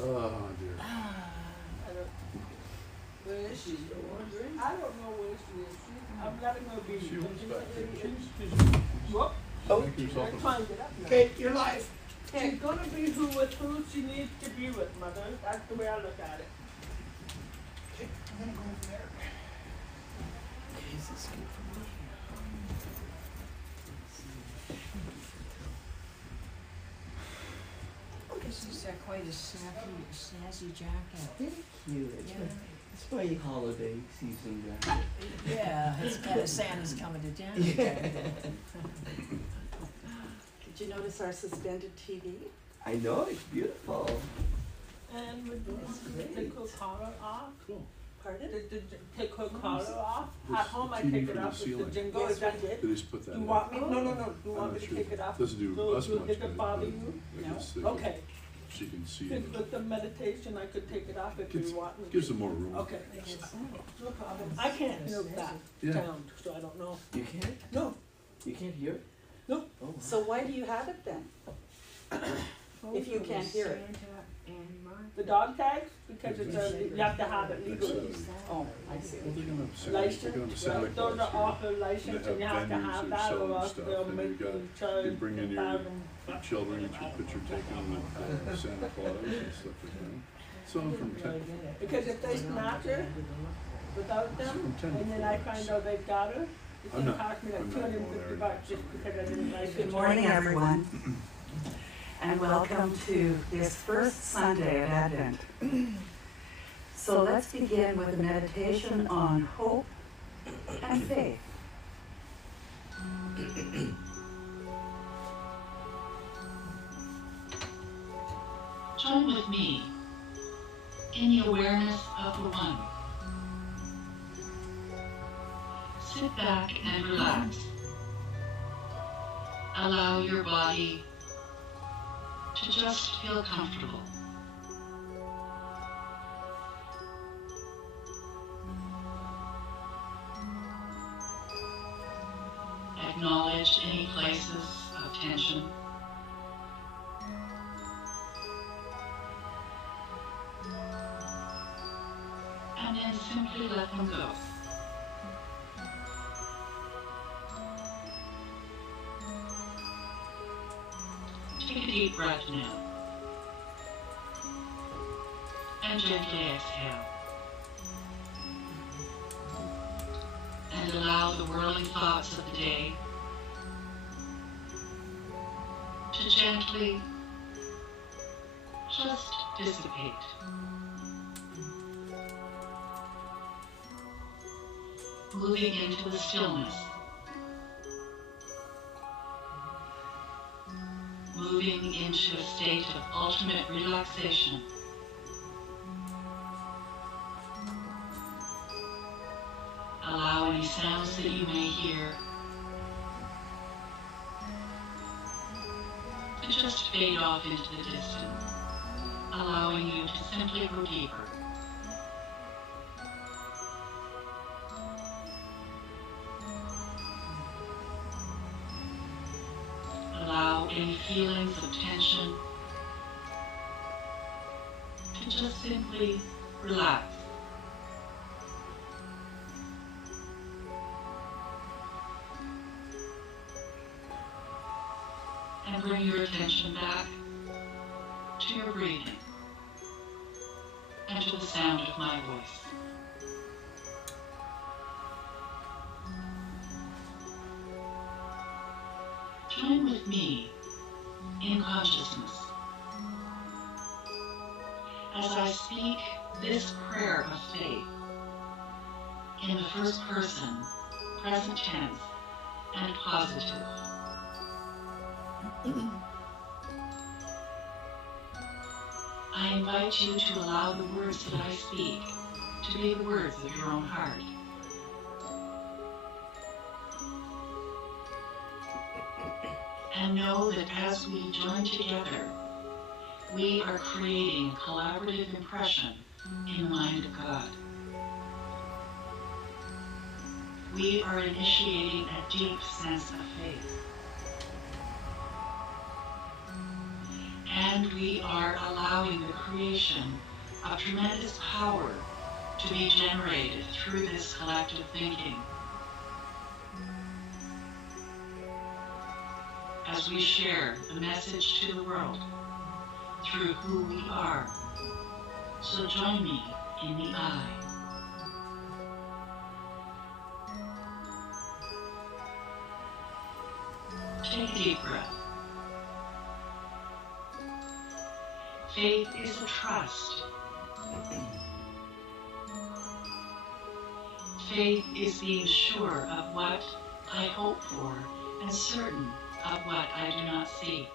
Oh, dear. I don't, where is she? I don't know where she is. I'm letting her be. She was back there. She's Whoop. making herself They're trying to get up now. Okay, you're live. She's gonna be who she needs to be with, Mother. That's the way I look at it. Okay, I'm gonna go over there. Okay, is this good for me? She's got quite a snazzy jacket. Very cute. Yeah. It's my holiday season jacket. Yeah, it's kind of Santa's coming to town. Yeah. Did you notice our suspended TV? I know, it's beautiful. And would you take her collar off? Cool. Pardon? Take her collar off? This At home I TV take for it the off with the ceiling. jingle. Yes, Is that we it? They just put that Do you in. want me? No. Do you I'm want me not to sure. take it off? Doesn't do So us much does good, it bother but you? I guess they- Okay. she can see. With the meditation, I could take it off if Gives, you want me to. gives them more room. Okay. No problem. I can't hear that Yeah. sound, so I don't know. You can't? No. You can't hear it? No. Oh, wow. So why do you have it then? If you can't hear it. The dog tags, because you have to have it Next legally. Saturday. Oh, I see. Well, they're gonna have Santa, they're gonna have License, Santa right? Those Claus are off here. the license and you have to venues have that that sell or else stuff, they'll and make you got- you charge you bring in your 1,000. Children, get your picture taken with Santa Claus and stuff like that. Some of them from 10. Because if they snatch her without them, From 10 to and then I 4 find out they've got her, it's I'm gonna not- cost me like I'm not going there. $250 just because I didn't license. Good morning, everyone, and welcome to this first Sunday of Advent. So let's begin with a meditation on hope and faith. Join with me in the awareness of the One. Sit back and relax. Allow your body to just feel comfortable. Acknowledge any places of tension. And then simply let them go. Take a deep breath now. And gently exhale. And allow the whirling thoughts of the day to gently just dissipate. Moving into the stillness. Moving into a state of ultimate relaxation. Allow any sounds that you may hear to just fade off into the distance, allowing you to simply go deeper. Allow any feelings of tension to just simply relax. And bring your attention back to your breathing and to the sound of my voice. Join with me in consciousness as I speak this prayer of faith in the first person, present tense, and positive. I invite you to allow the words that I speak to be the words of your own heart. And know that as we join together, we are creating a collaborative impression in the mind of God. We are initiating a deep sense of faith. And And we are allowing the creation of tremendous power to be generated through this collective thinking. As we share the message to the world through who we are. So join me in the I. Take a deep breath. Faith is a trust. Faith is being sure of what I hope for and certain of what I do not see.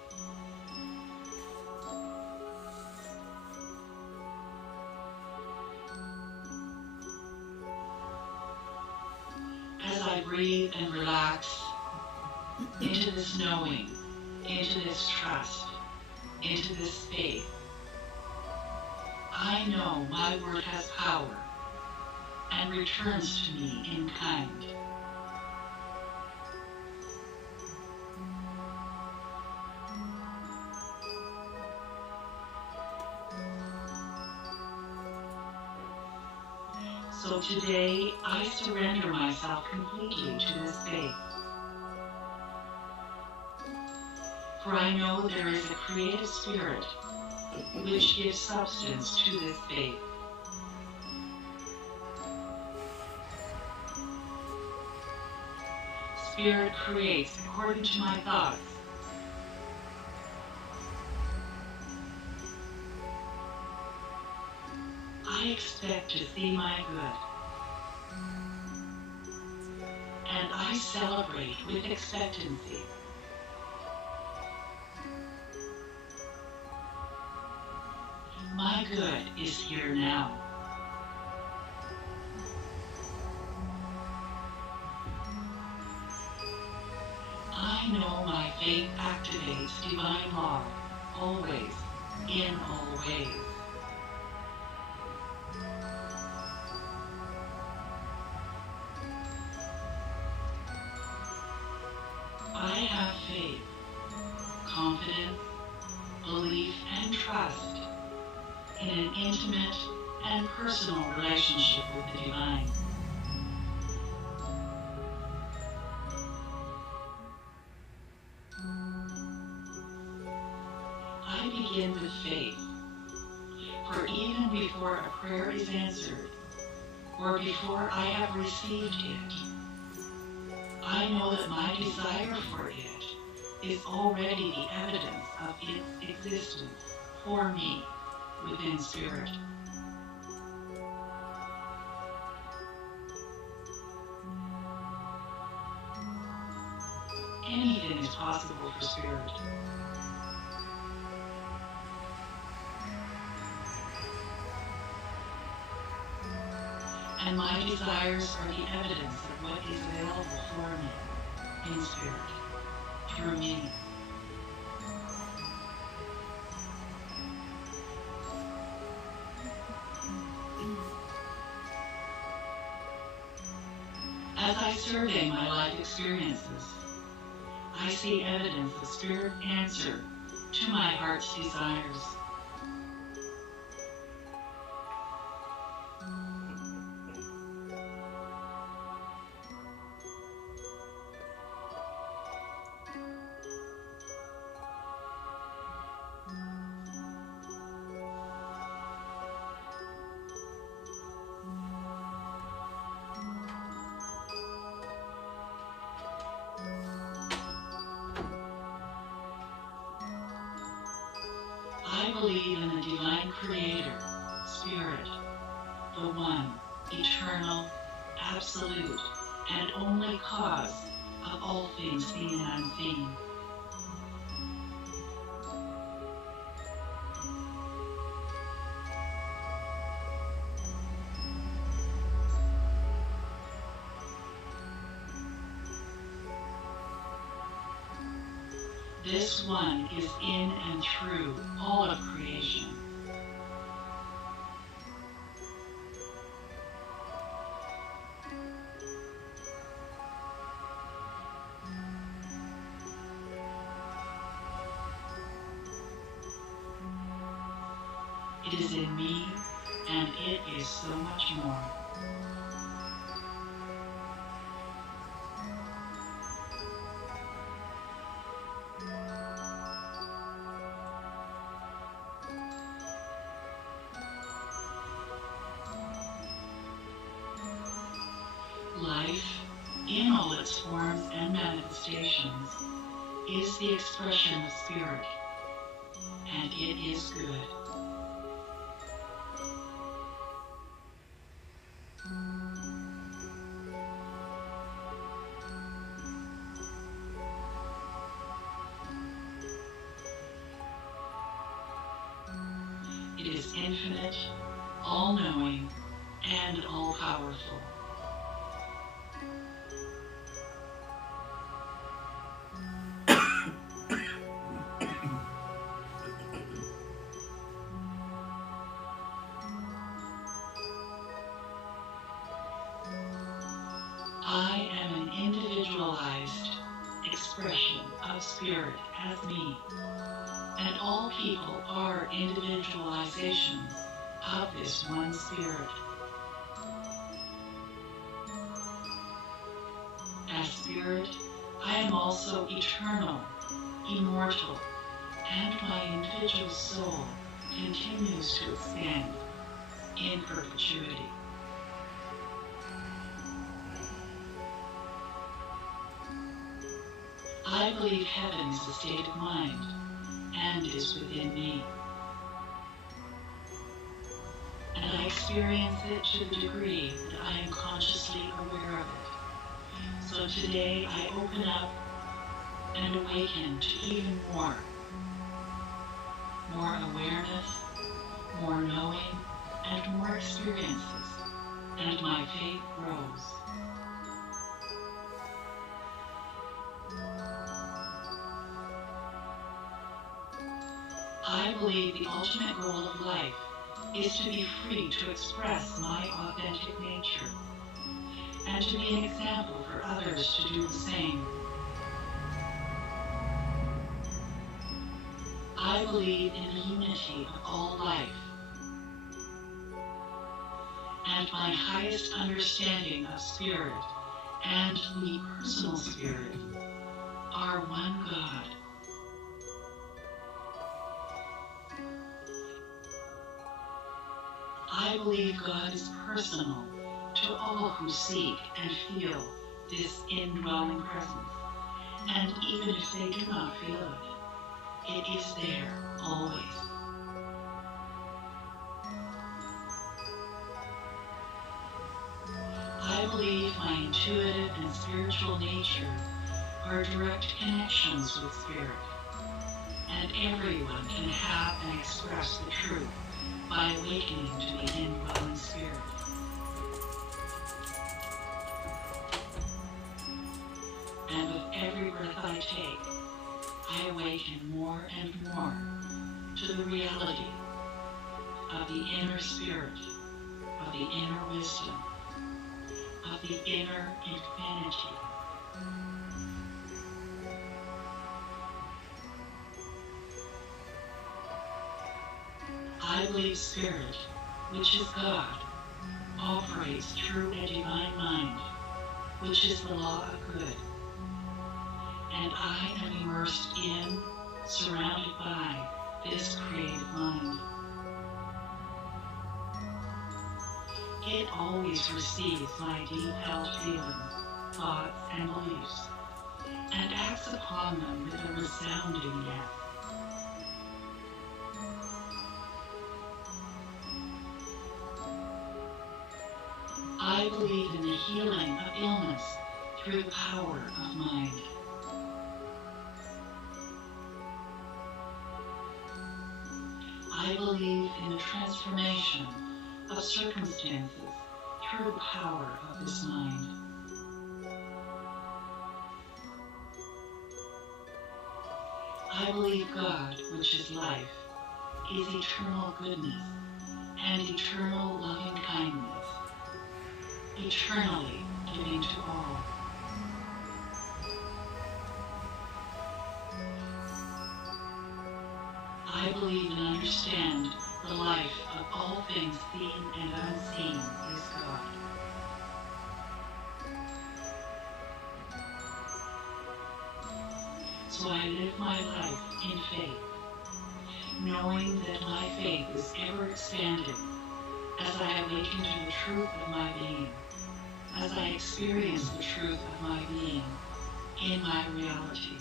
As I breathe and relax into this knowing, into this trust, into this faith, I know my word has power and returns to me in kind. So today, I surrender myself completely to this faith. For I know there is a creative spirit which gives substance to this faith. Spirit creates according to my thoughts. I expect to see my good. And I celebrate with expectancy. My good is here now. I know my faith activates divine law, always, in all ways. I have faith, confidence, belief, and trust in an intimate and personal relationship with the divine. I begin with faith, for even before a prayer is answered, or before I have received it, I know that my desire for it is already the evidence of its existence for me within Spirit. Anything is possible for Spirit. And my desires are the evidence of what is available for me in Spirit, through me. As I survey my life experiences, I see evidence of Spirit answer to my heart's desires. I believe in the divine creator, Spirit, the one, eternal, absolute, and only cause of all things seen and unseen. This one is in and through all of creation. It is in me, and it is so much more. Life, in all its forms and manifestations, is the expression of spirit, and it is good. It is infinite, all-knowing, and all-powerful. I am an individualized expression of spirit as me, and all people are individualizations of this one spirit. As spirit, I am also eternal, immortal, and my individual soul continues to expand in perpetuity. I believe heaven is a state of mind and is within me. And I experience it to the degree that I am consciously aware of it. So today I open up and awaken to even more. More awareness, more knowing, and more experiences. And my faith grows. I believe the ultimate goal of life is to be free to express my authentic nature and to be an example for others to do the same. I believe in the unity of all life, and my highest understanding of spirit and the personal spirit are one God. I believe God is personal to all who seek and feel this indwelling presence, and even if they do not feel it, it is there always. I believe my intuitive and spiritual nature are direct connections with spirit, and everyone can have and express the truth by awakening to the indwelling spirit. And with every breath I take, I awaken more and more to the reality of the inner spirit, of the inner wisdom, of the inner infinity. I believe spirit, which is God, operates through a divine mind, which is the law of good. And I am immersed in, surrounded by, this creative mind. It always receives my deep-held feelings, thoughts, and beliefs, and acts upon them with a resounding yes. I believe in the healing of illness through the power of mind. I believe in the transformation of circumstances through the power of this mind. I believe God, which is life, is eternal goodness and eternal loving kindness, eternally giving to all. I believe and understand the life of all things seen and unseen, is God. So I live my life in faith, knowing that my faith is ever expanding as I awaken to the truth of my being, as I experience the truth of my being in my reality.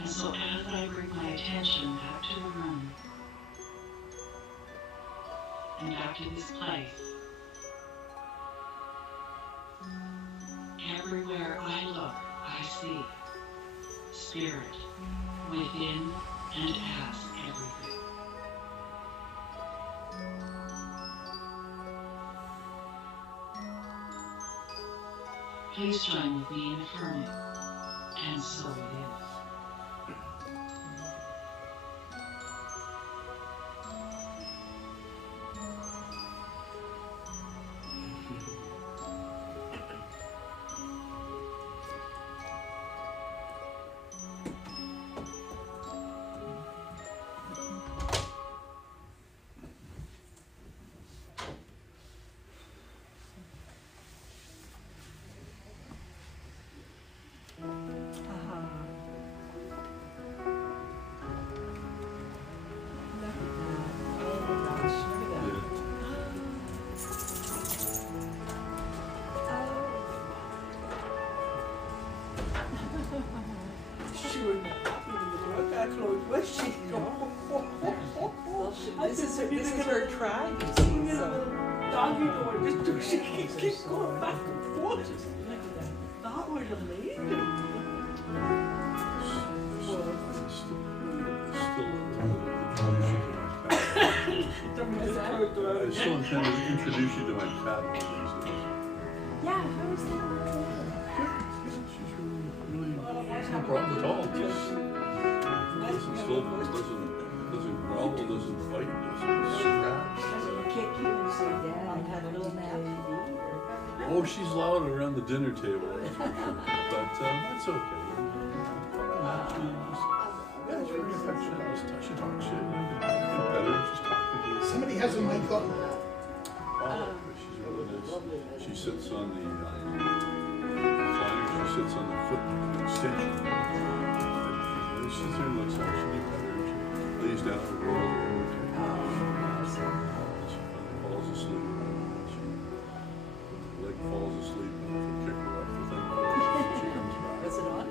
And so as I bring my attention back to the room and back to this place, everywhere I look, I see spirit within and as everything. Please join with me in affirming, and so it is. She was not happy when the door got closed, was she? Well, I this is said, this is "Look at her her tribe, you Look see, at so. the doggy door, just do she keeps going back and forth. That was amazing. I still intend to introduce you to my cat one of these days. Yeah, how is that? She's really, no problem at all. Just doesn't slow, doesn't growl, doesn't fight, doesn't scratch. Kick you and say, Dad, I had a little nap. Oh, she's loud around the dinner table, that's for sure. But that's okay. She's very affectionate. She talks shit. You can pet her, she's talking to you. Somebody has a mic on. Oh, she's really nice. She sits on the recliner, she sits on the foot extension. She sits there and looks out, she can pet her, she lays down her roll over to her. She falls asleep. Her leg falls asleep, and if you kick her up within the force, she comes back. Was it on?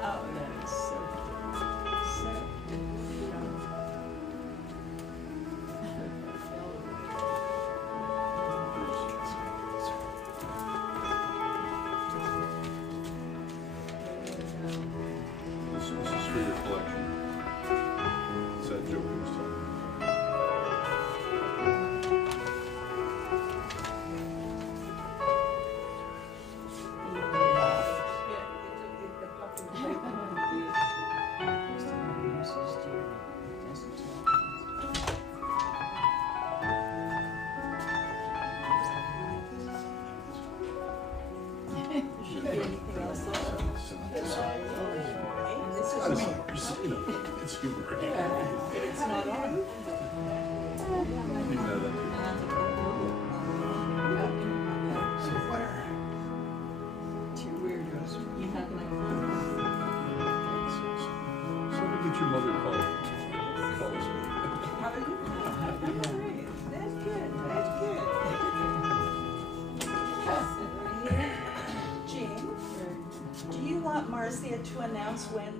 Oh, that is so cute. So This is for your collection. It's that joke I was telling you. anything else on? You know, it's humor. It's not on. You know that. So where? Two weirdos. You have my Somebody get your mother calls me. How are you? That's good, that's good. Jean, do you want Marcia to announce when?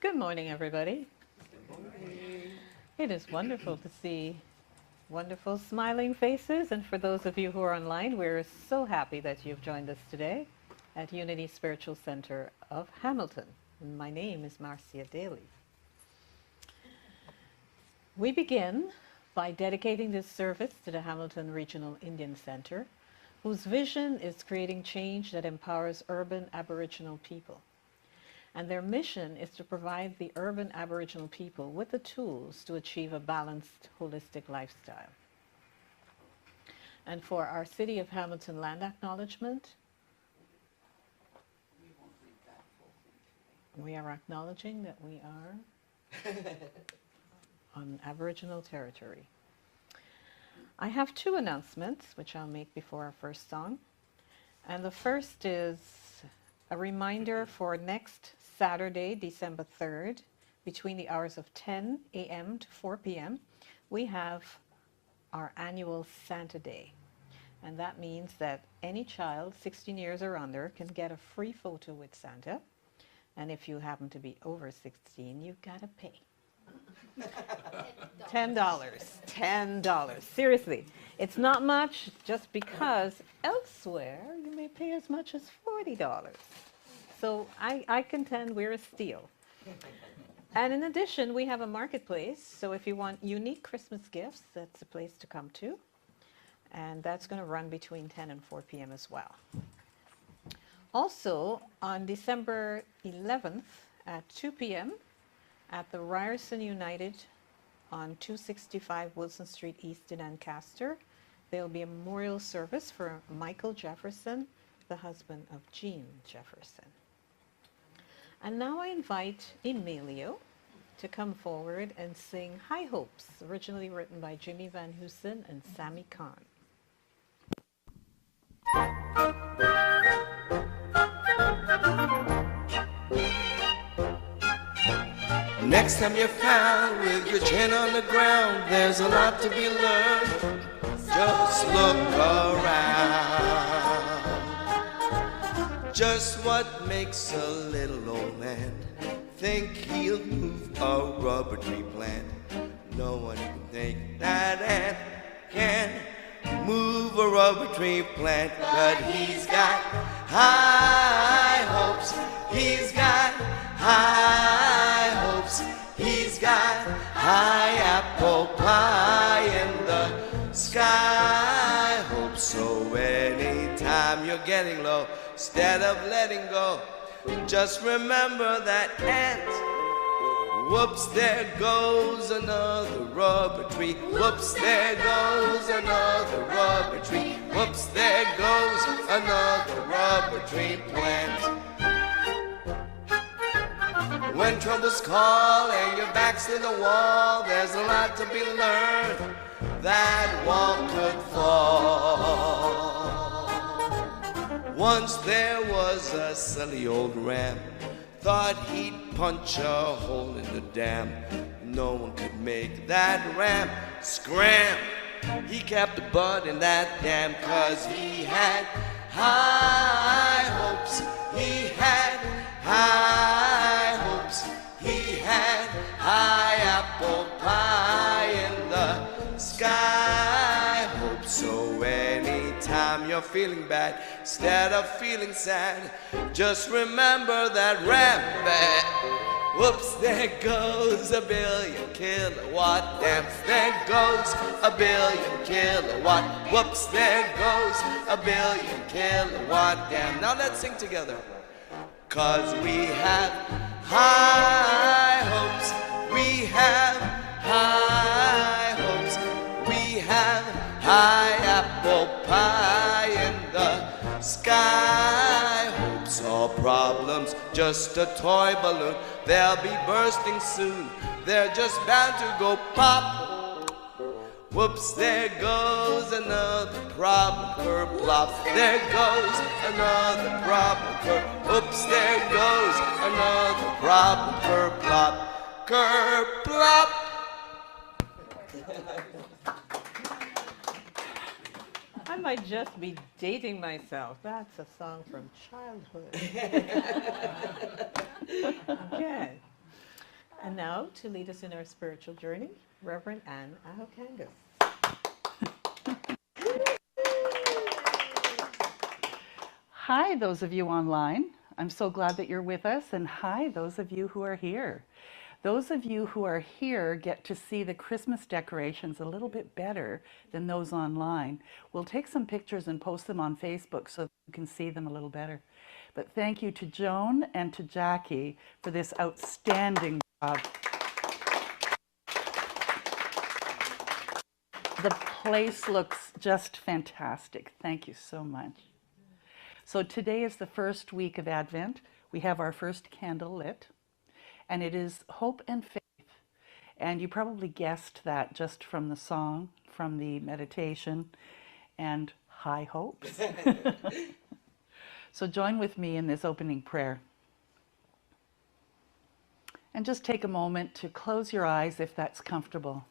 Good morning, everybody. It is wonderful to see wonderful smiling faces, and for those of you who are online, we're so happy that you've joined us today at Unity Spiritual Center of Hamilton. My name is Marcia Daly. We begin by dedicating this service to the Hamilton Regional Indian Center, whose vision is creating change that empowers urban Aboriginal people. And their mission is to provide the urban Aboriginal people with the tools to achieve a balanced, holistic lifestyle. And for our City of Hamilton land acknowledgement, we are acknowledging that we are on Aboriginal territory. I have two announcements, which I'll make before our first song. And the first is a reminder for next Saturday, December 3rd, between the hours of 10 a.m. to 4 p.m., we have our annual Santa Day. And that means that any child 16 years or under can get a free photo with Santa. And if you happen to be over 16, you've got to pay. $10. Seriously, it's not much, just because elsewhere you may pay as much as $40. So I contend we're a steal. And in addition, we have a marketplace. So if you want unique Christmas gifts, that's a place to come to. And that's going to run between 10 and 4 p.m. as well. Also, on December 11th at 2 p.m. at the Ryerson United on 265 Wilson Street East in Ancaster, there will be a memorial service for Michael Jefferson, the husband of Jean Jefferson. And now I invite Emilio to come forward and sing High Hopes, originally written by Jimmy Van Heusen and Sammy Kahn. Next time you're found with your chin on the ground, there's a lot to be learned. Just look around. Just what makes a little old man think he'll move a rubber tree plant? No one can think that ant can move a rubber tree plant, but he's got high hopes. He's got high hopes. He's got high apple pie in the sky. Hope so anytime you're getting low, instead of letting go, just remember that ant. Whoops, there goes another rubber tree. Whoops, there goes another rubber tree. Whoops, there goes another rubber tree plant. When troubles call and your back's to the wall, there's a lot to be learned. That wall could fall. Once there was a silly old ram, thought he'd punch a hole in the dam. No one could make that ram scram. He kept the bud in that dam, 'cause he had high hopes. He had high hopes. He had high apple pie in the sky. Hope so anytime you're feeling bad, instead of feeling sad, just remember that rabbit. Whoops, there goes a billion kilowatt dam. There goes a billion kilowatt. Whoops, there goes a billion kilowatt dam. Now let's sing together. 'Cause we have high hopes. We have high hopes. We have high apple pie in the sky. Hopes or problems, just a toy balloon. They'll be bursting soon. They're just bound to go pop. Whoops, there goes another problem, kerplop. There goes another problem, whoops, there goes another problem, kerplop, kerplop. I might just be dating myself. That's a song from childhood. Okay. And now, to lead us in our spiritual journey, Reverend Anne Ahokangas. Hi, those of you online. I'm so glad that you're with us, and hi, those of you who are here. Those of you who are here get to see the Christmas decorations a little bit better than those online. We'll take some pictures and post them on Facebook so that you can see them a little better. But thank you to Joan and to Jackie for this outstanding job. The place looks just fantastic. Thank you so much. So today is the first week of Advent. We have our first candle lit, and it is hope and faith. And you probably guessed that just from the song, from the meditation, and high hopes. So join with me in this opening prayer. And just take a moment to close your eyes if that's comfortable.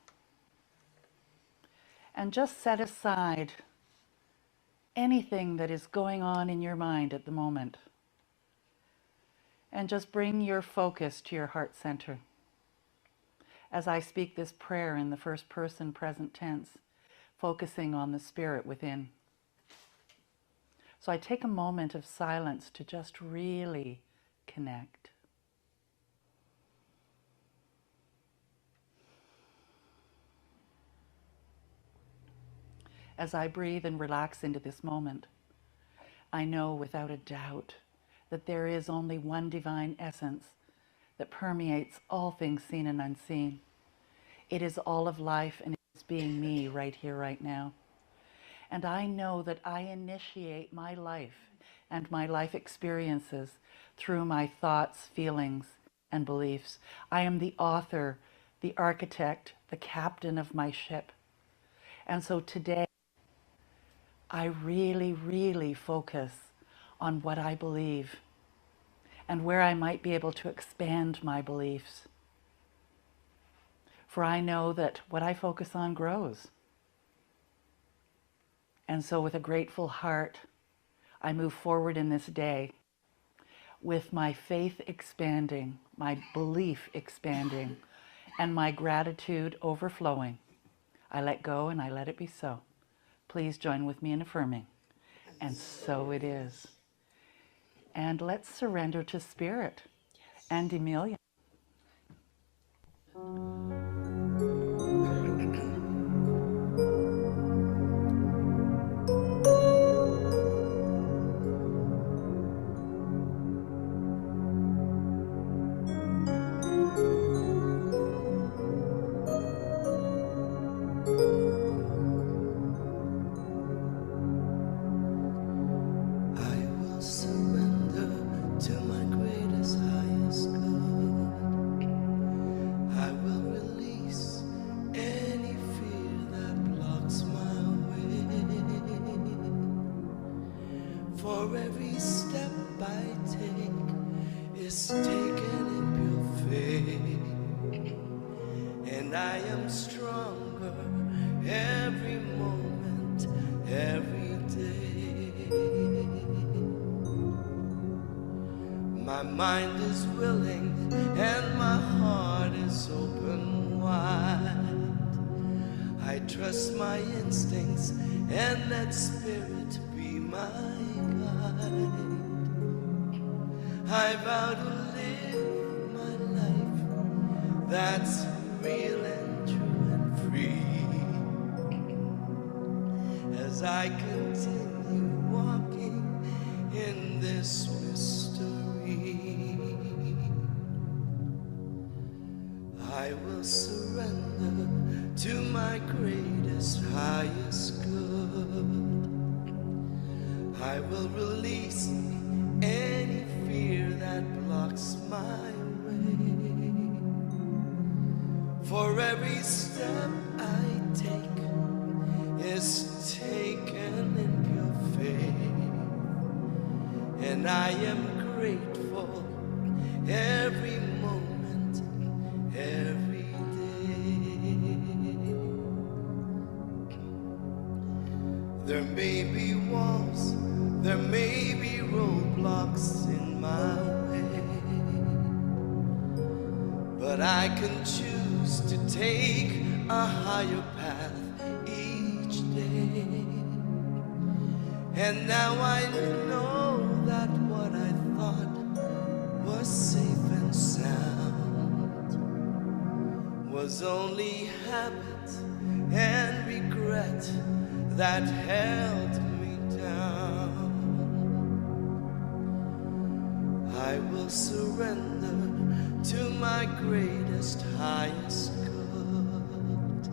And just set aside anything that is going on in your mind at the moment. And just bring your focus to your heart center. As I speak this prayer in the first person present tense, focusing on the spirit within. So I take a moment of silence to just really connect. As I breathe and relax into this moment, I know without a doubt that there is only one divine essence that permeates all things seen and unseen. It is all of life, and it is being me right here, right now. And I know that I initiate my life and my life experiences through my thoughts, feelings, and beliefs. I am the author, the architect, the captain of my ship. And so today, I really, really focus on what I believe and where I might be able to expand my beliefs. For I know that what I focus on grows. And so with a grateful heart, I move forward in this day with my faith expanding, my belief expanding, and my gratitude overflowing. I let go and I let it be so. Please join with me in affirming. And so it is. And let's surrender to Spirit. And Emilia. My mind is willing and my heart is open wide. I trust my instincts and let Spirit be my guide. I vow to live my life that's real and true and free. As I continue walking in this mystery, I will surrender to my greatest, highest good. I will release any fear that blocks my way. For every step I take is taken in pure faith, and I am grateful every moment, every day. There may be walls, there may be roadblocks in my way, but but I can choose to take a higher path each day. And now I know that what I thought was safe and sound was only habit and regret that held me down. I will surrender to my greatest, highest good.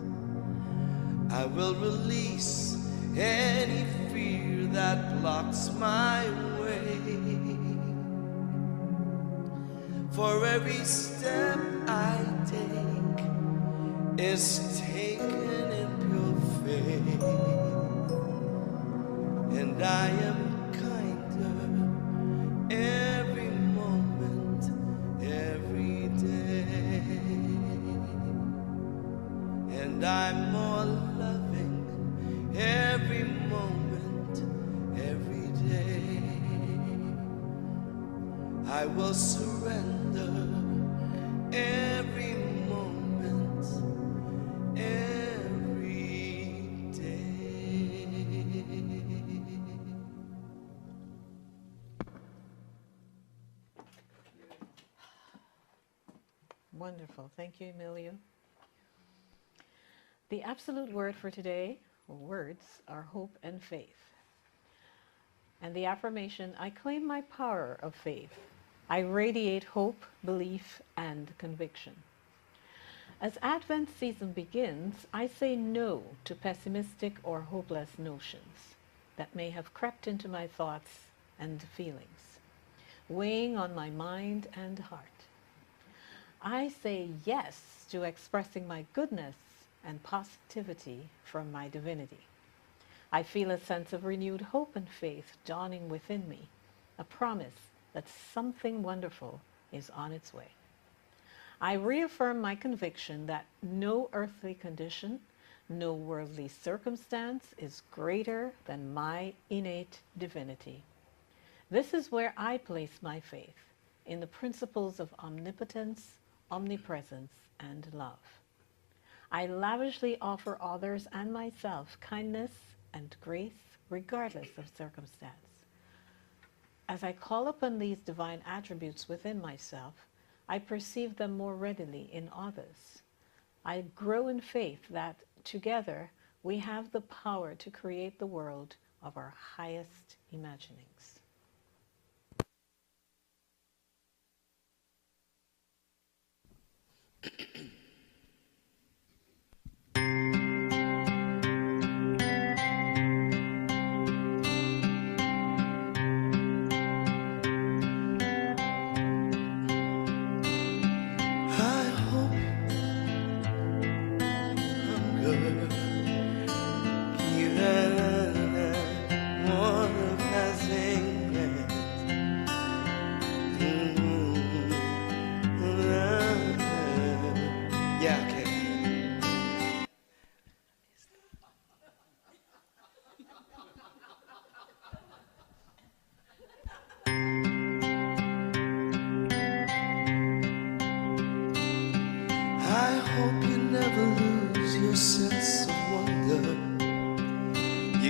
I will release any fear that blocks my way. For every step I take is taken in pure faith, and I am kinder every moment, every day, and I'm more loving every moment, every day. I will surrender every moment, every day. Wonderful. Thank you, Emilio. The absolute word for today, or words, are hope and faith. And the affirmation, I claim my power of faith. I radiate hope, belief, and conviction. As Advent season begins, I say no to pessimistic or hopeless notions that may have crept into my thoughts and feelings, weighing on my mind and heart. I say yes to expressing my goodness and positivity from my divinity. I feel a sense of renewed hope and faith dawning within me, a promise that something wonderful is on its way. I reaffirm my conviction that no earthly condition, no worldly circumstance is greater than my innate divinity. This is where I place my faith, in the principles of omnipotence, omnipresence, and love. I lavishly offer others and myself kindness and grace regardless of circumstance. As I call upon these divine attributes within myself, I perceive them more readily in others. I grow in faith that together we have the power to create the world of our highest imaginings.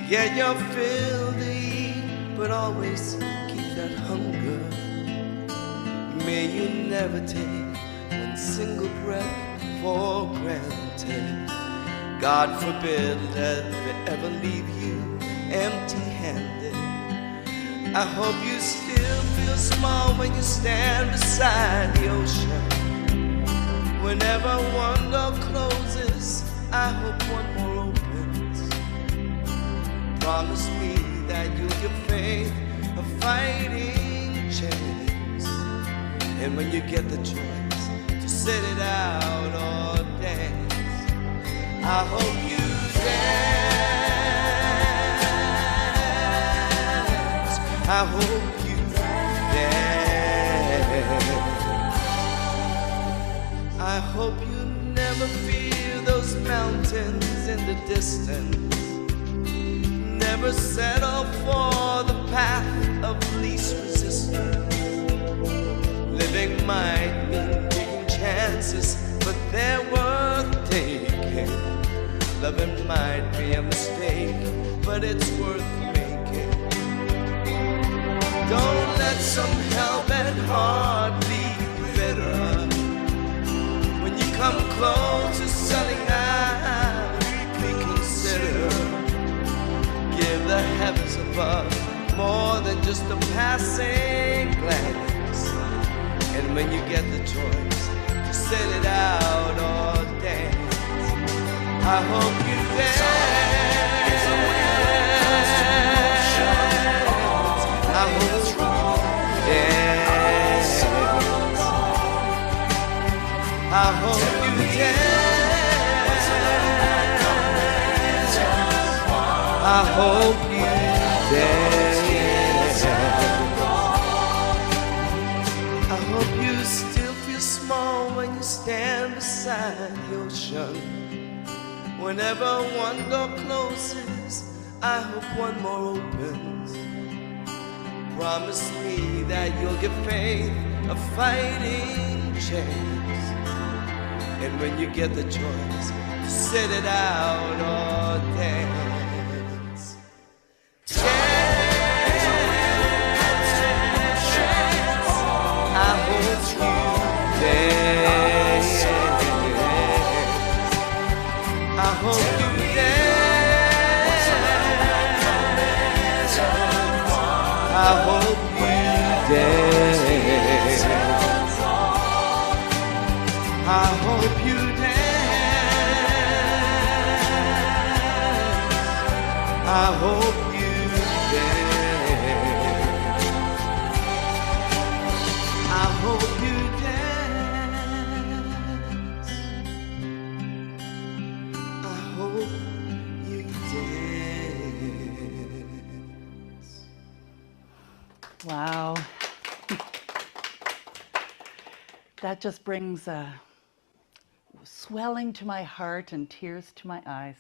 Get your fill to eat, but always keep that hunger. May you never take one single breath for granted. God forbid let me ever leave you empty-handed. I hope you still feel small when you stand beside the ocean. Whenever one door closes, I hope one more opens. Promise me that you'll give faith a fighting chance. And when you get the choice to sit it out or dance, I hope you dance. I hope you dance. I hope you never feel those mountains in the distance. Never settle for the path of least resistance. Living might mean taking chances chances, but they're worth taking. Loving might be a mistake, but it's worth making. Don't let some hell-bent heart be bitter. When you come close to selling out, reconsider. Give the heavens above more than just a passing glance. And when you get the choice to sit it out or dance, I hope you dance. I hope you dance. I hope you dance. I hope you dance. I hope you still feel small when you stand beside the ocean. Whenever one door closes, I hope one more opens. Promise me that you'll give faith a fighting chance. And when you get the choice to sit it out or dance, dance. I hope you dance. I hope you dance. I hope you dance. I hope you dance. I hope you dance. I hope you dance. I hope you dance. Wow. That just brings swelling to my heart and tears to my eyes.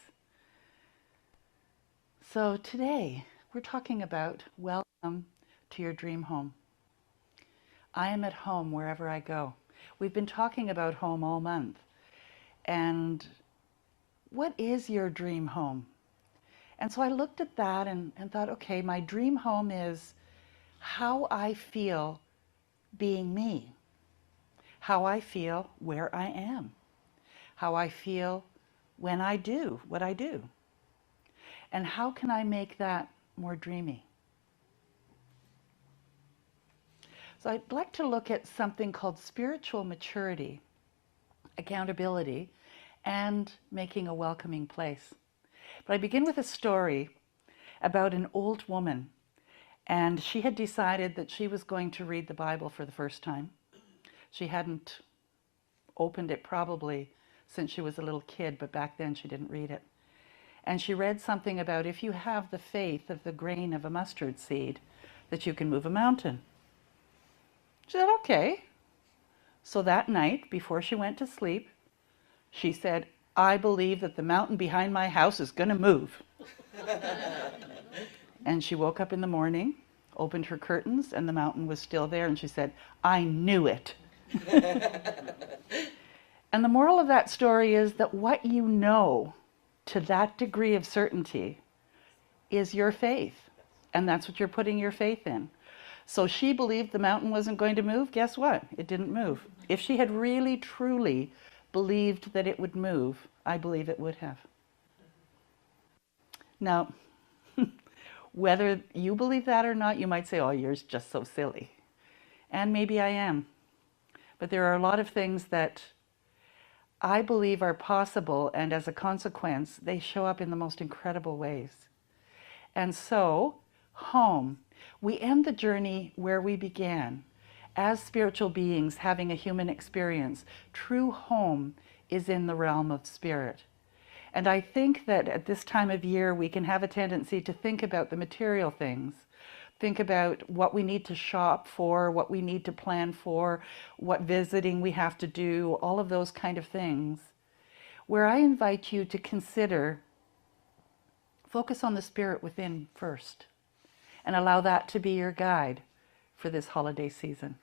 So today, we're talking about welcome to your dream home. I am at home wherever I go. We've been talking about home all month. And what is your dream home? And so I looked at that and thought, okay, my dream home is how I feel being me, how I feel where I am, how I feel when I do what I do, and how can I make that more dreamy? So I'd like to look at something called spiritual maturity, accountability, and making a welcoming place. But I begin with a story about an old woman, and she had decided that she was going to read the Bible for the first time. She hadn't opened it probably since she was a little kid, but back then she didn't read it. And she read something about if you have the faith of the grain of a mustard seed, that you can move a mountain. She said, okay. So that night, before she went to sleep, she said, I believe that the mountain behind my house is going to move. And she woke up in the morning, opened her curtains, and the mountain was still there. And she said, I knew it. And the moral of that story is that what you know to that degree of certainty is your faith. And that's what you're putting your faith in. So she believed the mountain wasn't going to move. Guess what? It didn't move. If she had really, truly believed that it would move, I believe it would have. Now, whether you believe that or not, you might say, oh, you're just so silly. And maybe I am. But there are a lot of things that I believe are possible, and as a consequence, they show up in the most incredible ways. And so, home. We end the journey where we began. As spiritual beings having a human experience, true home is in the realm of spirit. And I think that at this time of year, we can have a tendency to think about the material things. Think about what we need to shop for, what we need to plan for, what visiting we have to do, all of those kind of things. Where I invite you to consider, focus on the spirit within first, and allow that to be your guide for this holiday season.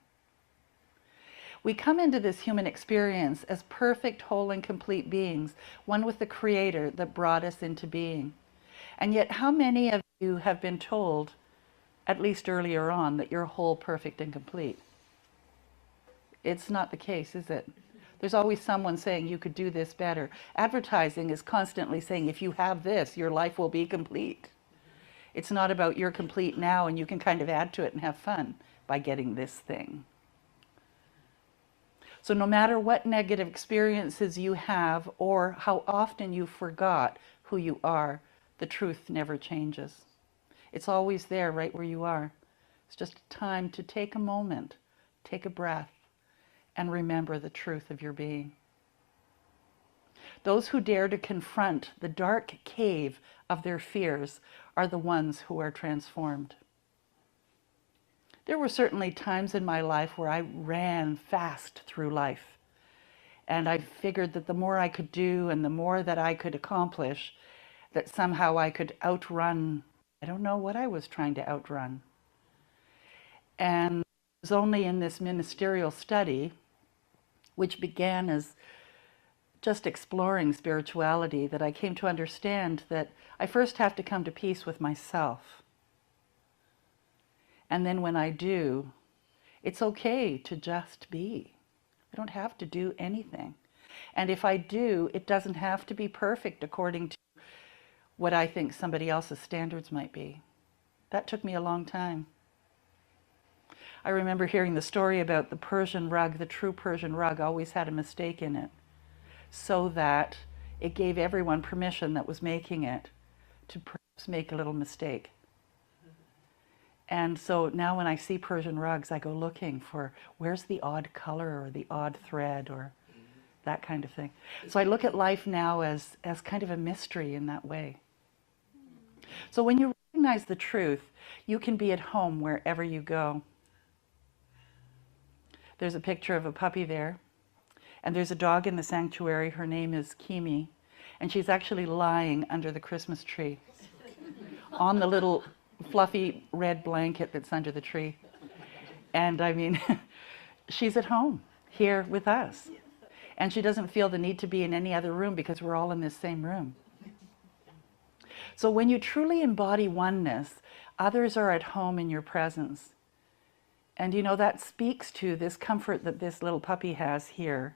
We come into this human experience as perfect, whole, and complete beings, one with the Creator that brought us into being. And yet, how many of you have been told, at least earlier on, that you're whole, perfect, and complete? It's not the case, is it? There's always someone saying you could do this better. Advertising is constantly saying if you have this, your life will be complete. It's not about you're complete now and you can kind of add to it and have fun by getting this thing. So no matter what negative experiences you have or how often you forgot who you are, the truth never changes. It's always there right where you are. It's just time to take a moment, take a breath, and remember the truth of your being. Those who dare to confront the dark cave of their fears are the ones who are transformed. There were certainly times in my life where I ran fast through life. And I figured that the more I could do and the more that I could accomplish, that somehow I could outrun, I don't know what I was trying to outrun. And it was only in this ministerial study, which began as just exploring spirituality, that I came to understand that I first have to come to peace with myself. And then when I do, it's okay to just be. I don't have to do anything. And if I do, it doesn't have to be perfect according to what I think somebody else's standards might be. That took me a long time. I remember hearing the story about the Persian rug. The true Persian rug always had a mistake in it, so that it gave everyone permission that was making it to perhaps make a little mistake. And so now when I see Persian rugs, I go looking for where's the odd color or the odd thread or that kind of thing. So I look at life now as kind of a mystery in that way. So when you recognize the truth, you can be at home wherever you go. There's a picture of a puppy there, and there's a dog in the sanctuary. Her name is Kimi, and she's actually lying under the Christmas tree on the little fluffy red blanket that's under the tree. And I mean, she's at home here with us. And she doesn't feel the need to be in any other room because we're all in this same room. So when you truly embody oneness, others are at home in your presence. And you know, that speaks to this comfort that this little puppy has here,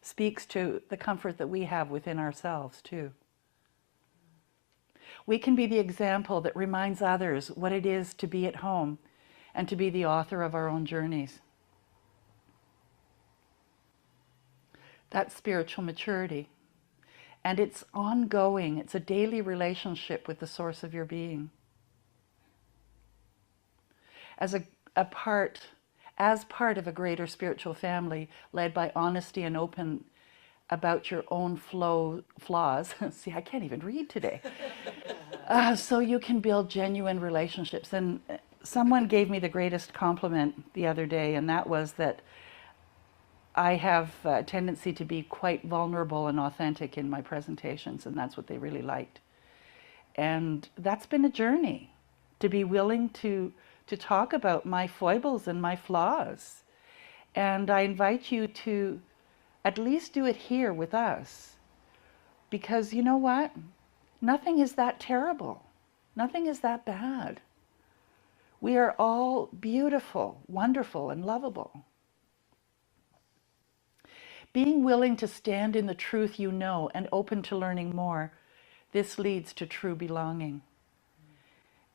speaks to the comfort that we have within ourselves too. We can be the example that reminds others what it is to be at home and to be the author of our own journeys. That's spiritual maturity. And it's ongoing. It's a daily relationship with the source of your being. As part of a greater spiritual family led by honesty and open about your own flaws. See, I can't even read today. So you can build genuine relationships. And someone gave me the greatest compliment the other day, and that was that I have a tendency to be quite vulnerable and authentic in my presentations, and that's what they really liked. And that's been a journey, to be willing to talk about my foibles and my flaws. And I invite you to at least do it here with us. Because you know what? Nothing is that terrible. Nothing is that bad. We are all beautiful, wonderful, and lovable. Being willing to stand in the truth you know and open to learning more, this leads to true belonging.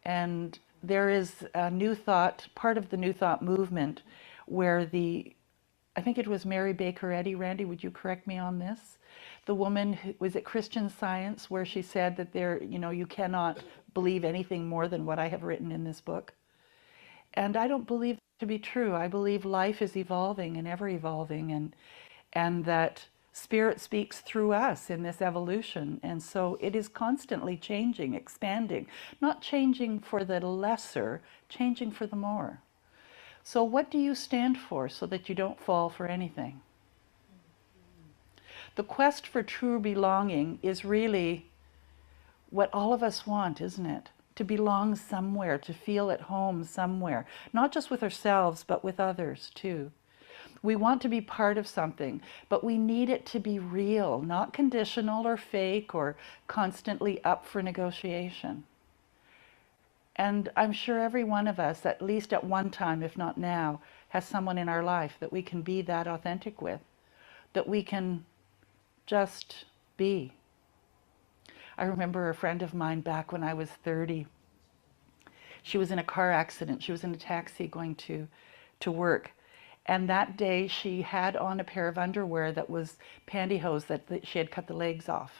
And there is a New Thought, part of the New Thought movement, where I think it was Mary Baker Eddy, Randy, would you correct me on this? The woman who was at Christian Science, where she said that you cannot believe anything more than what I have written in this book. And I don't believe that to be true. I believe life is evolving and ever evolving, and that Spirit speaks through us in this evolution. And so it is constantly changing, expanding, not changing for the lesser, changing for the more. So what do you stand for so that you don't fall for anything? The quest for true belonging is really what all of us want, isn't it? To belong somewhere, to feel at home somewhere, not just with ourselves, but with others too. We want to be part of something, but we need it to be real, not conditional or fake or constantly up for negotiation. And I'm sure every one of us, at least at one time, if not now, has someone in our life that we can be that authentic with, that we can just be. I remember a friend of mine back when I was 30. She was in a car accident. She was in a taxi going to work. And that day she had on a pair of underwear that was pantyhose that she had cut the legs off.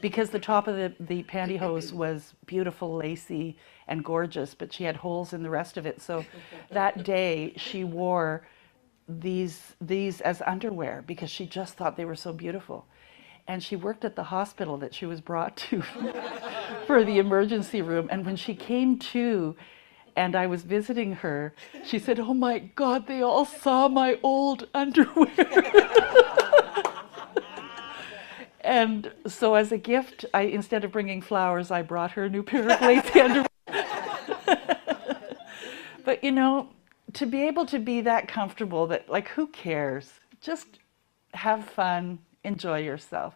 Because the top of the pantyhose was beautiful, lacy, and gorgeous, but she had holes in the rest of it. So that day she wore these as underwear because she just thought they were so beautiful. And she worked at the hospital that she was brought to for the emergency room. And when she came to, and I was visiting her, she said, "Oh my God, they all saw my old underwear." And so as a gift, instead of bringing flowers, I brought her a new pair of lacy underwear. But you know, to be able to be that comfortable that, like, who cares? Just have fun, enjoy yourself.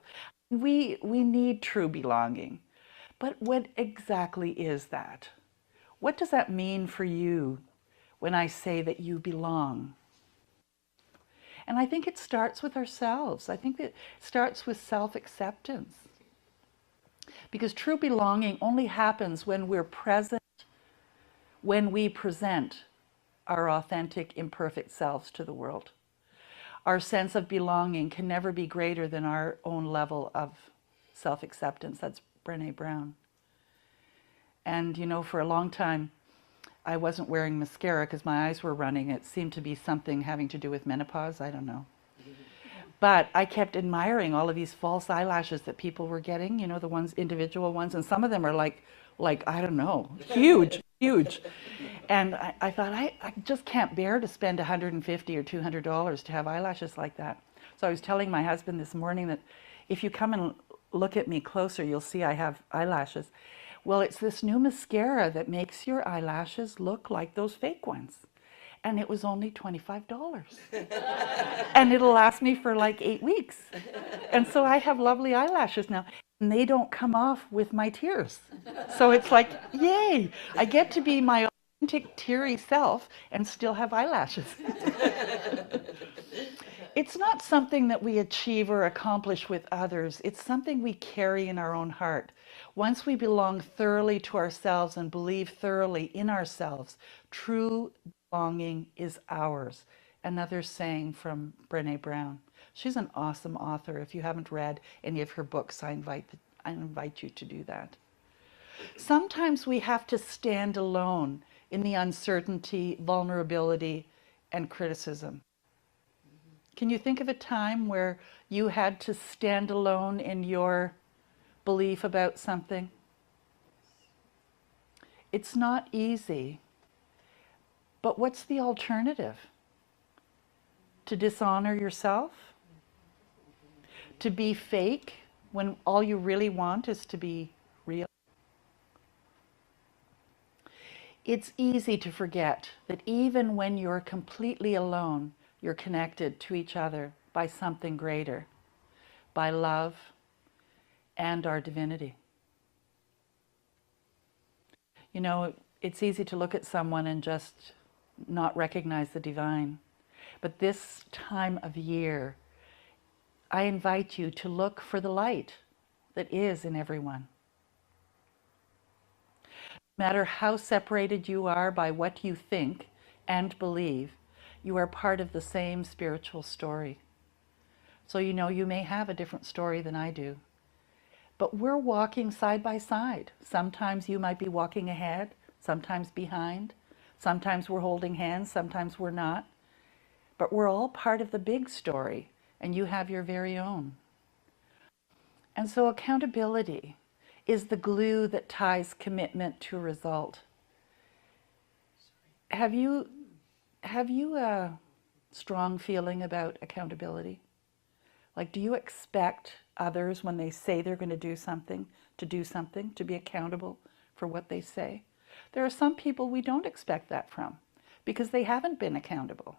We need true belonging. But what exactly is that? What does that mean for you when I say that you belong? And I think it starts with ourselves. I think it starts with self-acceptance. Because true belonging only happens when we're present, when we present our authentic, imperfect selves to the world. Our sense of belonging can never be greater than our own level of self-acceptance. That's Brené Brown. And you know, for a long time, I wasn't wearing mascara because my eyes were running. It seemed to be something having to do with menopause. I don't know. But I kept admiring all of these false eyelashes that people were getting, you know, the ones, individual ones. And some of them are like I don't know, huge, huge. And I thought, I just can't bear to spend $150 or $200 to have eyelashes like that. So I was telling my husband this morning that if you come and look at me closer, you'll see I have eyelashes. Well, it's this new mascara that makes your eyelashes look like those fake ones. And it was only $25. And it'll last me for like 8 weeks. And so I have lovely eyelashes now. And they don't come off with my tears. So it's like, yay, I get to be my authentic, teary self and still have eyelashes. It's not something that we achieve or accomplish with others. It's something we carry in our own heart. Once we belong thoroughly to ourselves and believe thoroughly in ourselves, true belonging is ours. Another saying from Brené Brown. She's an awesome author. If you haven't read any of her books, I invite you to do that. Sometimes we have to stand alone in the uncertainty, vulnerability, and criticism. Can you think of a time where you had to stand alone in your belief about something? It's not easy, but what's the alternative? To dishonor yourself? To be fake when all you really want is to be real? It's easy to forget that even when you're completely alone, you're connected to each other by something greater, by love and our divinity. You know, it's easy to look at someone and just not recognize the divine. But this time of year, I invite you to look for the light that is in everyone. No matter how separated you are by what you think and believe, you are part of the same spiritual story. So you know, you may have a different story than I do. But we're walking side by side. Sometimes you might be walking ahead, sometimes behind. Sometimes we're holding hands, sometimes we're not. But we're all part of the big story, and you have your very own. And so accountability is the glue that ties commitment to a result. Have you a strong feeling about accountability? Like, do you expect others, when they say they're going to do something, to be accountable for what they say? There are some people we don't expect that from because they haven't been accountable.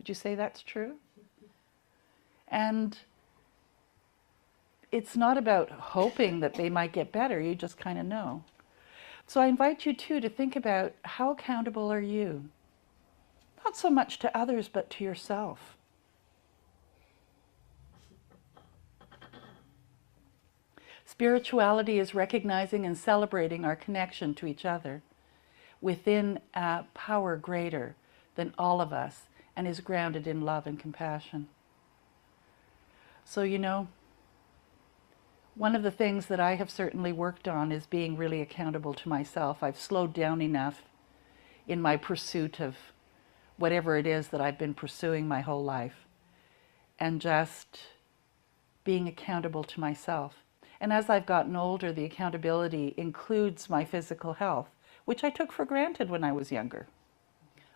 Would you say that's true? And it's not about hoping that they might get better, you just kind of know. So I invite you too to think about, how accountable are you? Not so much to others, but to yourself. Spirituality is recognizing and celebrating our connection to each other within a power greater than all of us, and is grounded in love and compassion. So, you know, one of the things that I have certainly worked on is being really accountable to myself. I've slowed down enough in my pursuit of whatever it is that I've been pursuing my whole life, and just being accountable to myself. And as I've gotten older, the accountability includes my physical health, which I took for granted when I was younger.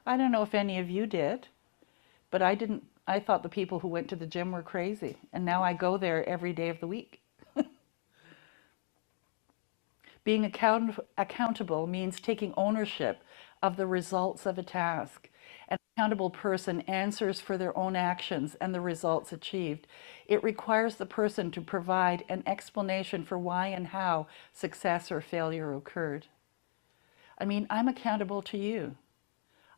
I don't know if any of you did, but I didn't. I thought the people who went to the gym were crazy, and now I go there every day of the week. Being accountable means taking ownership of the results of a task. An accountable person answers for their own actions and the results achieved. It requires the person to provide an explanation for why and how success or failure occurred. I mean, I'm accountable to you.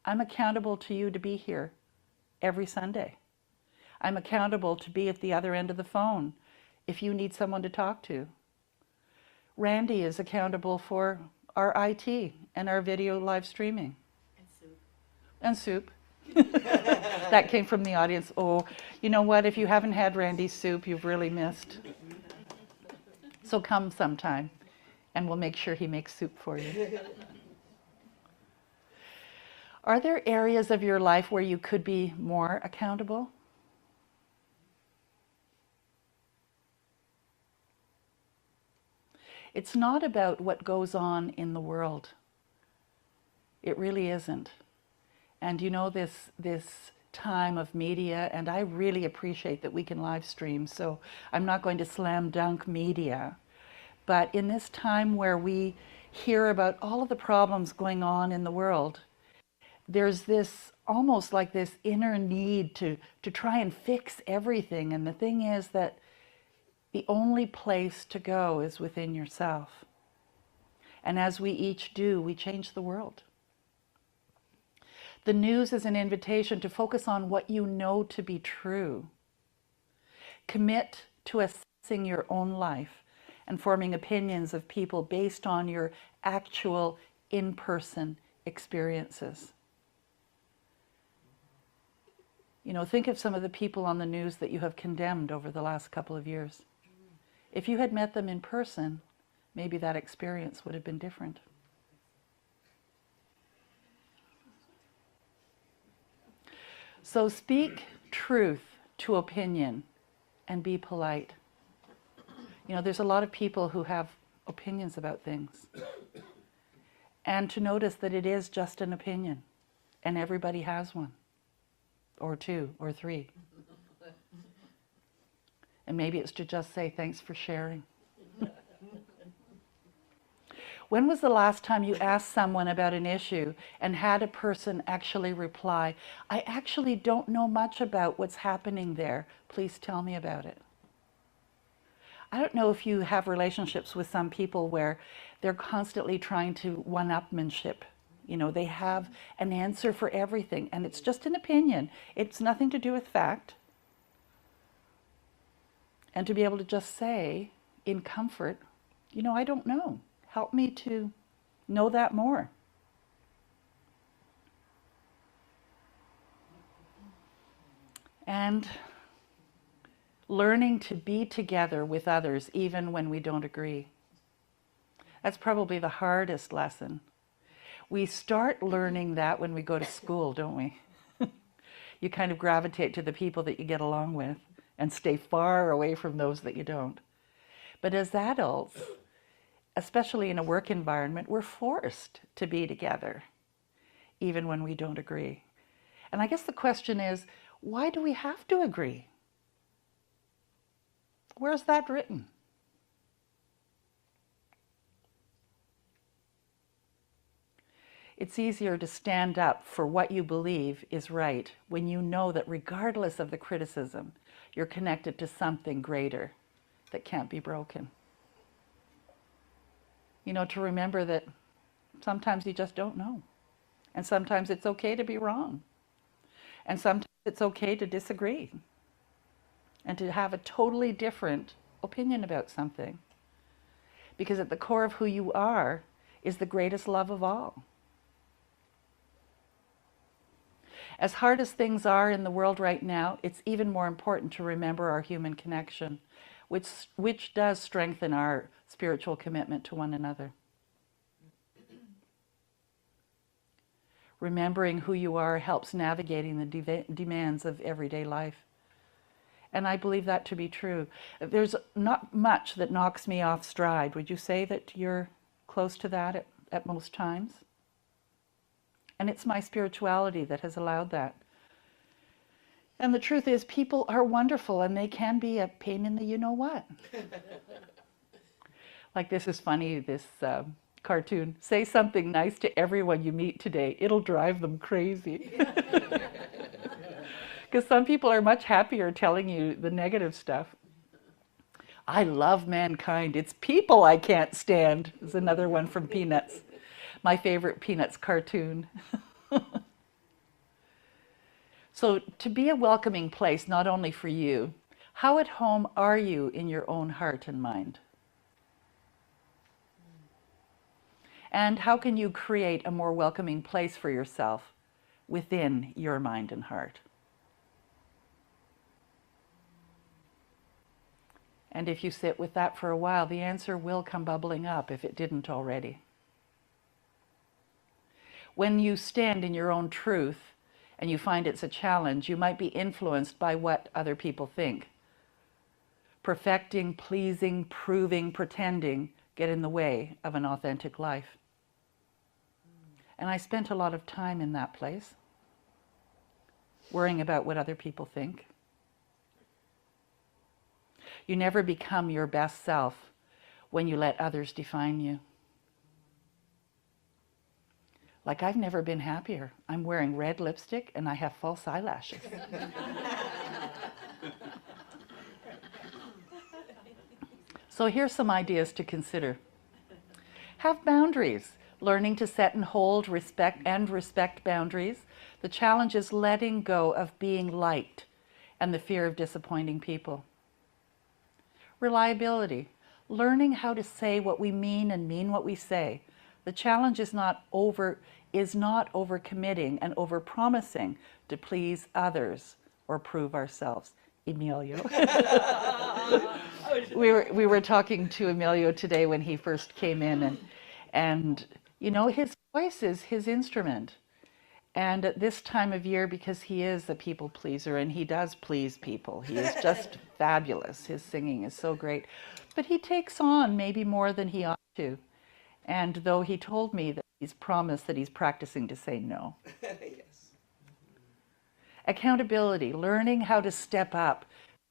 I'm accountable to you to be here every Sunday. I'm accountable to be at the other end of the phone if you need someone to talk to. Randy is accountable for our IT and our video live streaming. And soup. That came from the audience. Oh, you know what? If you haven't had Randy's soup, you've really missed. So come sometime, and we'll make sure he makes soup for you. Are there areas of your life where you could be more accountable? It's not about what goes on in the world. It really isn't. And you know, this time of media, and I really appreciate that we can live stream, so I'm not going to slam dunk media. But in this time where we hear about all of the problems going on in the world, there's this almost like this inner need to try and fix everything. And the thing is that the only place to go is within yourself. And as we each do, we change the world. The news is an invitation to focus on what you know to be true. Commit to assessing your own life and forming opinions of people based on your actual in-person experiences. You know, think of some of the people on the news that you have condemned over the last couple of years. If you had met them in person, maybe that experience would have been different. So speak truth to opinion and be polite. You know, there's a lot of people who have opinions about things. And to notice that it is just an opinion, and everybody has one, or two, or three. And maybe it's to just say, thanks for sharing. When was the last time you asked someone about an issue and had a person actually reply, I actually don't know much about what's happening there. Please tell me about it. I don't know if you have relationships with some people where they're constantly trying to one-upmanship. You know, they have an answer for everything, and it's just an opinion. It's nothing to do with fact. And to be able to just say, in comfort, you know, I don't know. Help me to know that more. And learning to be together with others even when we don't agree. That's probably the hardest lesson. We start learning that when we go to school, don't we? You kind of gravitate to the people that you get along with and stay far away from those that you don't. But as adults, especially in a work environment, we're forced to be together, even when we don't agree. And I guess the question is, why do we have to agree? Where's that written? It's easier to stand up for what you believe is right when you know that regardless of the criticism, you're connected to something greater that can't be broken. You know, to remember that sometimes you just don't know. And sometimes it's okay to be wrong. And sometimes it's okay to disagree and to have a totally different opinion about something. Because at the core of who you are is the greatest love of all. As hard as things are in the world right now, it's even more important to remember our human connection, which does strengthen our spiritual commitment to one another. Remembering who you are helps navigating the demands of everyday life. And I believe that to be true. There's not much that knocks me off stride. Would you say that you're close to that at most times? And it's my spirituality that has allowed that. And the truth is, people are wonderful and they can be a pain in the you-know-what. Like, this is funny, this cartoon. Say something nice to everyone you meet today. It'll drive them crazy. Because some people are much happier telling you the negative stuff. I love mankind. It's people I can't stand, is another one from Peanuts. My favorite Peanuts cartoon. So to be a welcoming place, not only for you, how at home are you in your own heart and mind? And how can you create a more welcoming place for yourself within your mind and heart? And if you sit with that for a while, the answer will come bubbling up if it didn't already. When you stand in your own truth and you find it's a challenge, you might be influenced by what other people think. Perfecting, pleasing, proving, pretending get in the way of an authentic life. And I spent a lot of time in that place, worrying about what other people think. You never become your best self when you let others define you. Like, I've never been happier. I'm wearing red lipstick and I have false eyelashes. So here's some ideas to consider. Have boundaries. Learning to set and hold, respect boundaries. The challenge is letting go of being liked and the fear of disappointing people. Reliability. Learning how to say what we mean and mean what we say. The challenge is not overcommitting and overpromising to please others or prove ourselves. Emilio. we were talking to Emilio today when he first came in, and you know, his voice is his instrument. And at this time of year, because he is a people pleaser and he does please people, he is just fabulous. His singing is so great. But he takes on maybe more than he ought to. And though he told me that he's promised that he's practicing to say no. Yes. Accountability, learning how to step up,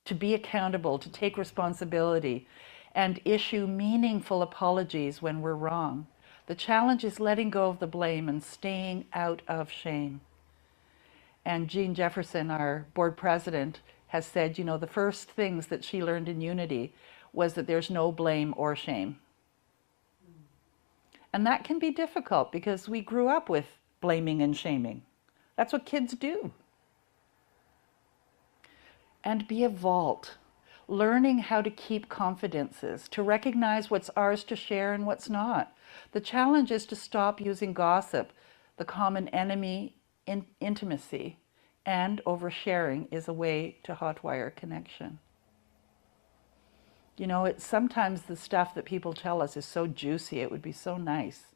to be accountable, to take responsibility, and issue meaningful apologies when we're wrong. The challenge is letting go of the blame and staying out of shame. And Jean Jefferson, our board president, has said, you know, the first things that she learned in Unity was that there's no blame or shame. And that can be difficult because we grew up with blaming and shaming. That's what kids do. And be a vault, learning how to keep confidences, to recognize what's ours to share and what's not. The challenge is to stop using gossip, the common enemy in intimacy, and oversharing is a way to hotwire connection. You know, it's sometimes the stuff that people tell us is so juicy, it would be so nice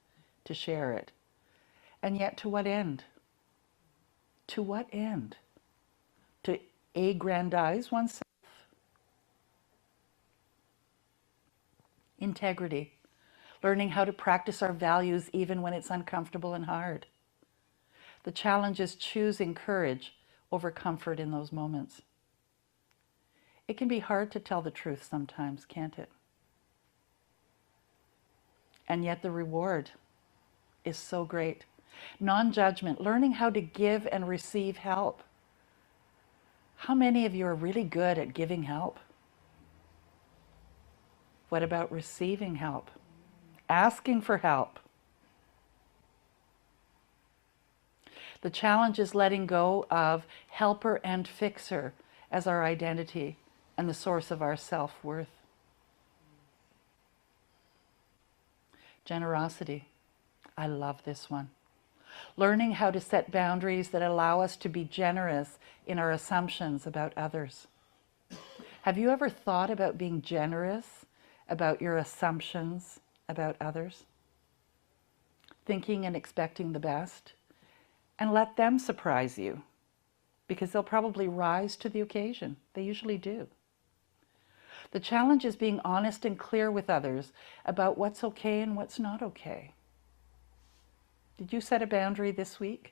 to share it. And yet, to what end? To what end? To aggrandize oneself? Integrity. Learning how to practice our values even when it's uncomfortable and hard. The challenge is choosing courage over comfort in those moments. It can be hard to tell the truth sometimes, can't it? And yet the reward is so great. Non-judgment, learning how to give and receive help. How many of you are really good at giving help? What about receiving help? Asking for help. The challenge is letting go of helper and fixer as our identity and the source of our self-worth. Generosity. I love this one. Learning how to set boundaries that allow us to be generous in our assumptions about others. Have you ever thought about being generous about your assumptions about others? Thinking and expecting the best? And let them surprise you, because they'll probably rise to the occasion. They usually do. The challenge is being honest and clear with others about what's okay and what's not okay. Did you set a boundary this week?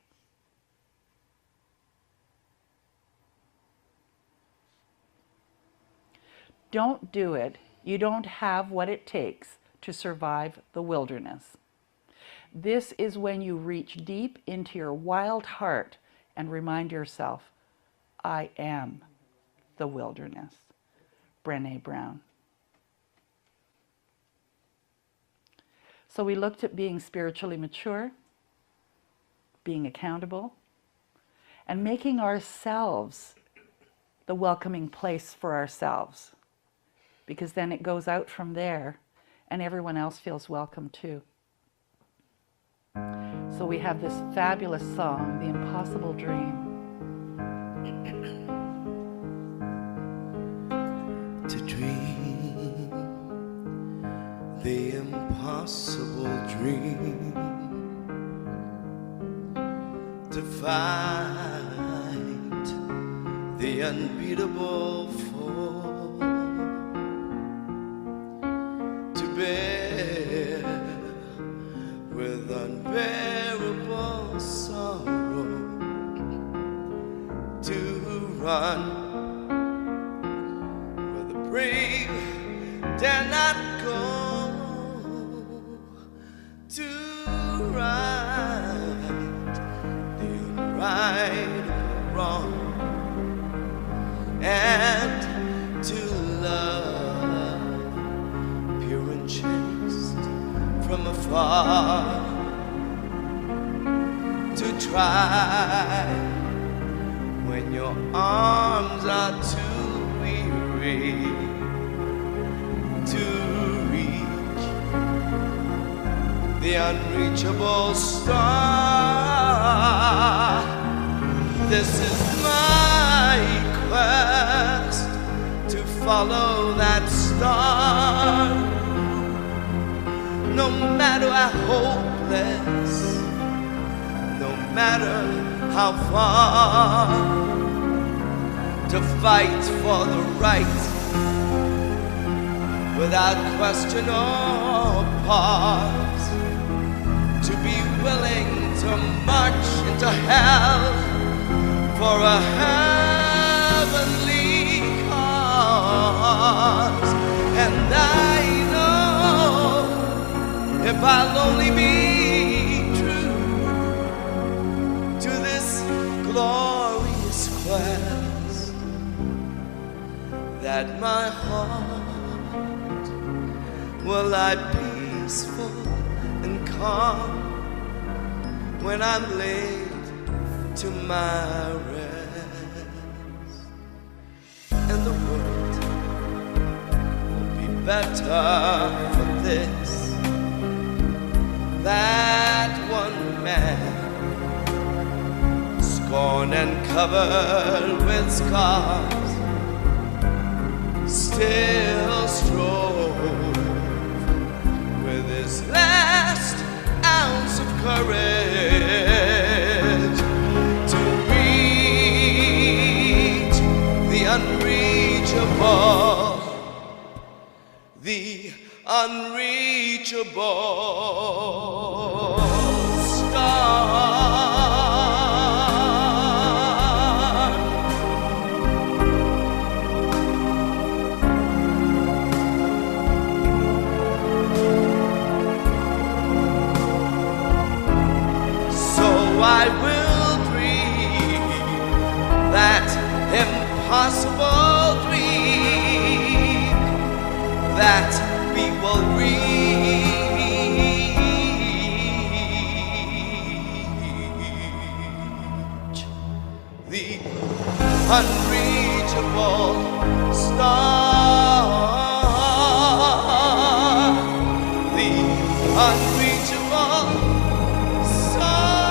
Don't do it. You don't have what it takes to survive the wilderness. This is when you reach deep into your wild heart and remind yourself, I am the wilderness. Brené Brown. So we looked at being spiritually mature, being accountable, and making ourselves the welcoming place for ourselves, because then it goes out from there and everyone else feels welcome too. So we have this fabulous song, The Impossible Dream. To dream the impossible dream, to fight the unbeatable foe, to bear with unbearable sorrow, to run where the brave dare not go, to right the unrightable wrong, and to love pure and chaste from afar, to try when your arms are too weary to reach the unreachable star. This is my quest to follow that star, no matter how hopeless, no matter how far, to fight for the right without question or pause, to be willing to march into hell for a heavenly cause. And I know if I'll only be true to this glorious quest, that my heart will lie peaceful and calm when I'm laid to my rest. And the world will be better for this, that one man, scorned and covered with scars, still strove with his last ounce of courage to reach the unreachable, the unreachable star. So impossible dream that we will reach the unreachable star, the unreachable star.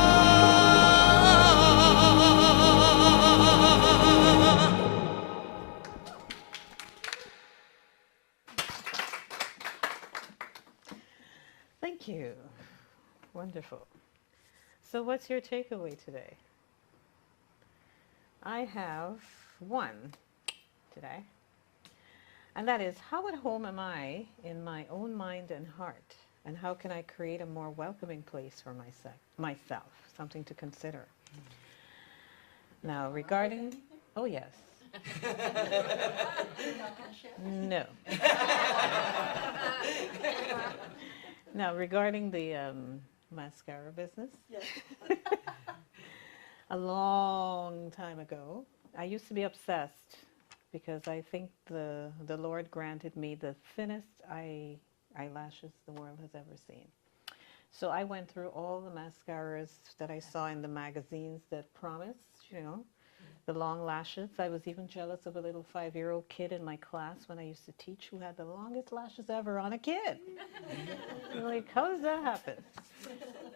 Thank you. Wonderful. So what's your takeaway today? I have one today, and that is, how at home am I in my own mind and heart, and how can I create a more welcoming place for myself? Something to consider. Now, regarding, oh yes. No. Now, regarding the mascara business, a long time ago, I used to be obsessed because I think the Lord granted me the thinnest eyelashes the world has ever seen. So I went through all the mascaras that I saw in the magazines that promised, you know, the long lashes. I was even jealous of a little 5-year-old kid in my class when I used to teach who had the longest lashes ever on a kid. You're like, how does that happen?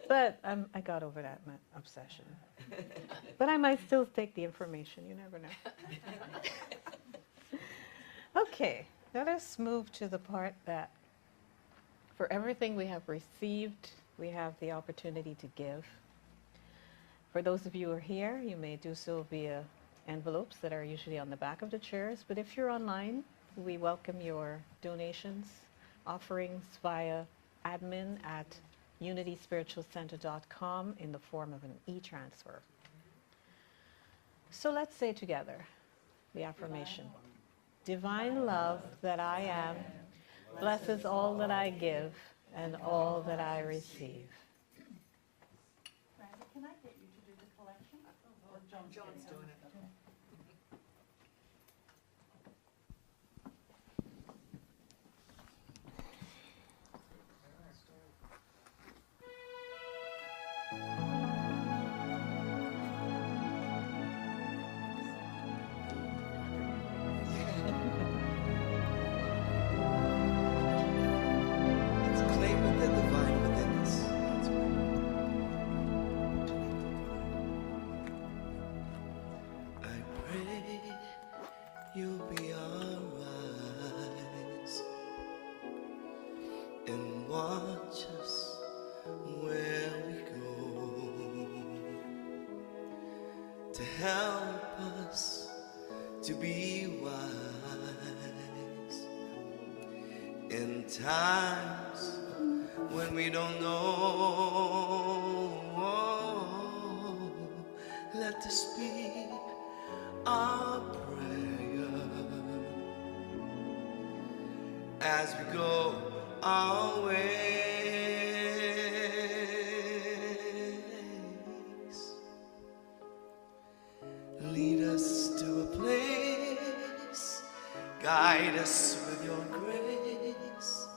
But I got over that obsession. But I might still take the information. You never know. Okay, let us move to the part that for everything we have received, we have the opportunity to give. For those of you who are here, you may do so via envelopes that are usually on the back of the chairs. But if you're online, we welcome your donations, offerings via admin@unityspiritualcenter.com in the form of an e-transfer. So let's say together the affirmation. Divine love that I am blesses all that I give and all that I receive. Randy, can I get you to do the collection? Or John's doing it. Let's claim the divine within us. I pray you'll be our eyes and watch us where we go to help us to be wise in times when we don't know. Let this be our prayer as we go our ways. Lead us to a place, guide us with your grace,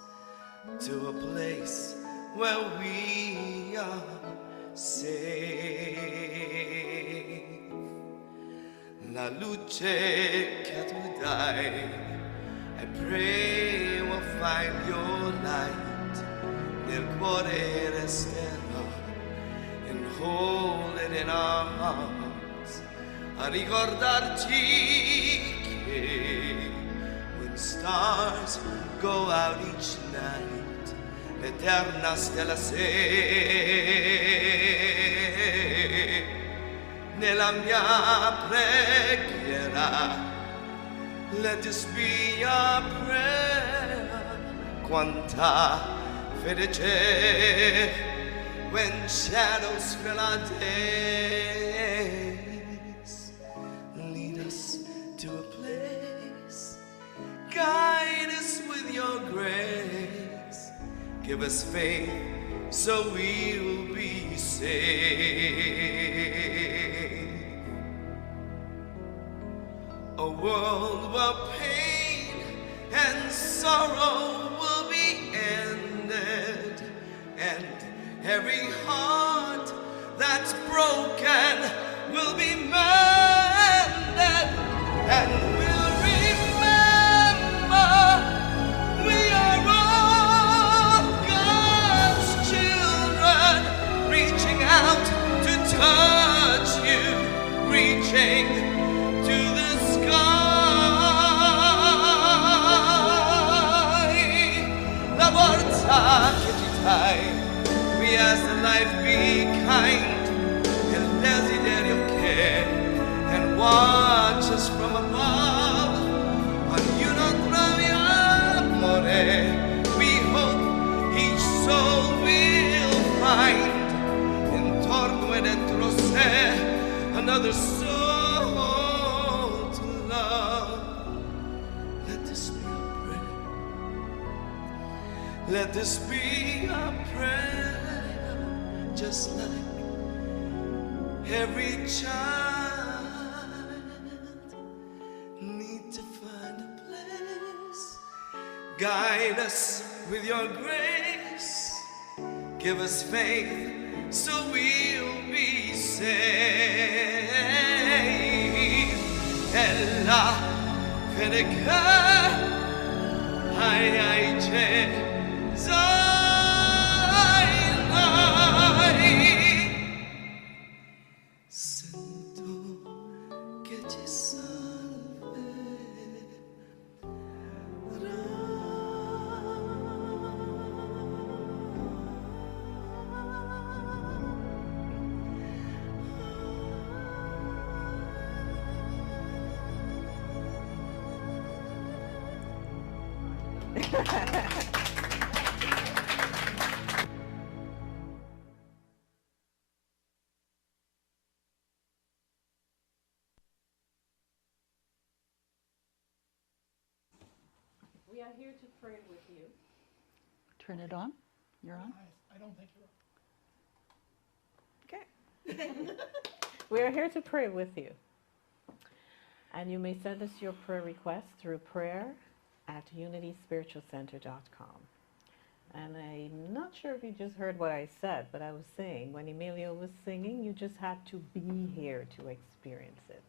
to a place where we are safe. La luce che tu dai, I pray we'll find your light nel cuore resterà and hold it in our hearts, a ricordarci che when stars go out each night, l'eterna stella sei nella mia preghiera. Let this be your prayer. Quanta fede c'è when shadows fill our days. Lead us to a place, guide us with your grace. Give us faith so we'll be safe. world where pain and sorrow will be ended, and every heart that's broken will be mended, and we'll remember we are all God's children, reaching out to touch you, reaching to the sky. La porta che ci dai, we ask that life be kind, il desiderio che, and watch us from above. Ognuno trovi amore, we hope each soul will find intorno e dentro sé another soul to love. Let this be our prayer. Let this be our prayer, just like every child need to find a place. Guide us with your grace. Give us faith so we'll be saved. Ella Fedeka Hai Sento che ci We are here to pray with you. Turn it on. You're on. I don't think you're Okay. We are here to pray with you. And you may send us your prayer requests through prayer@unityspiritualcenter.com. And I'm not sure if you just heard what I said, but I was saying when Emilio was singing, you just had to be here to experience it.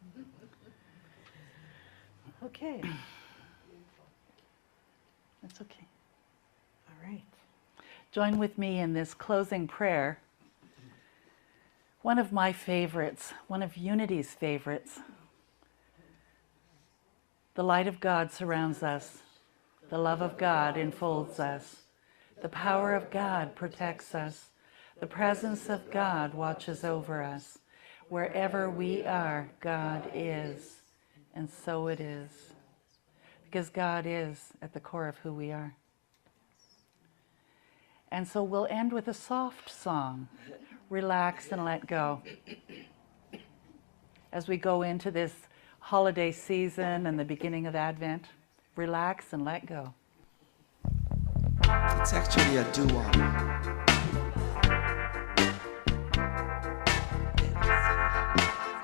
Okay. That's okay. All right. Join with me in this closing prayer. One of my favorites, one of Unity's favorites. The light of God surrounds us. The love of God enfolds us. The power of God protects us. The presence of God watches over us. Wherever we are, God is. And so it is. Because God is at the core of who we are. And so we'll end with a soft song. Relax and let go. As we go into this holiday season and the beginning of Advent, relax and let go. It's actually a doo-wop.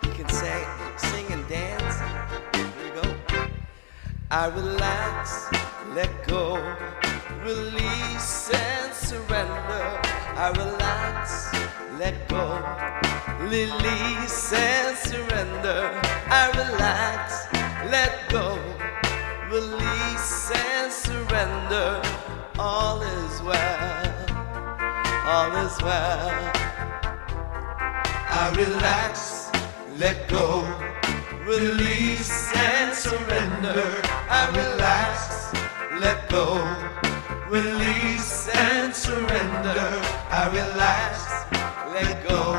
You can sing and dance. Here we go. I relax, let go, release and surrender. I relax, let go, release and surrender. I relax, let go, release and surrender. All is well, all is well. I relax, let go, release and surrender. I relax, let go, release and surrender. I relax, let go,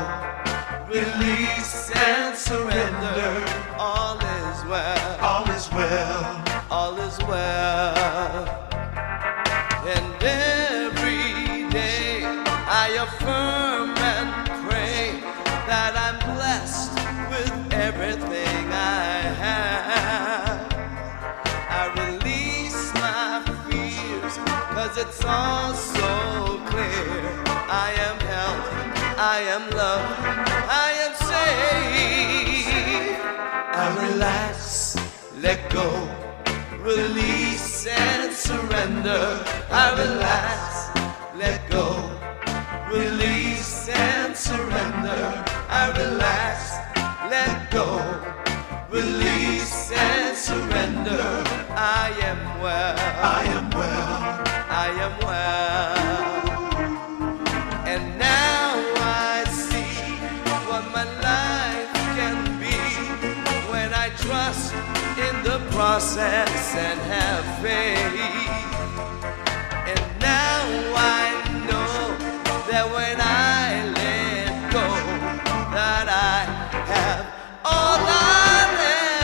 release and surrender. All is well, all is well, all is well. And every day I affirm and pray that I'm blessed with everything I have. I release my fears, 'cause it's all so clear. I am held, I am loved, I am safe. I relax, let go, release and surrender. I relax, let go, release and surrender. I relax, let go, release and surrender. I am well, I am well, I am well. And now I see what my life can be when I trust in the process and have faith. And now I know that when I let go, that I have all I'll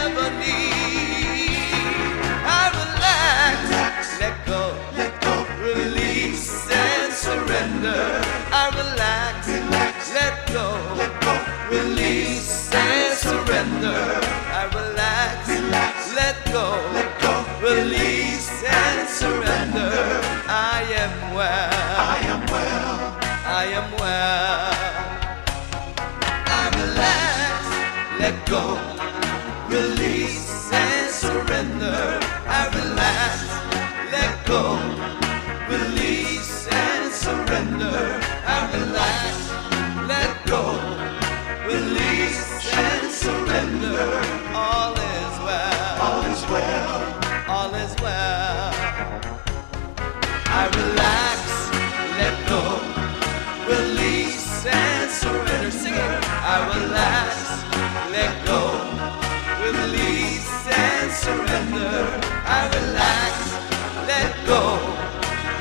ever need. I relax, let go, release and surrender. I relax, let go, release and surrender. I relax, let go, release and surrender. I am well, I am well, I am well. I relax, let go, release and surrender. I relax, let go, release and surrender. I relax, let go, release and surrender. All is well, all is well, all is well. I relax, let go, release and surrender. Sing it. I relax, let go, release and surrender. I relax, let go,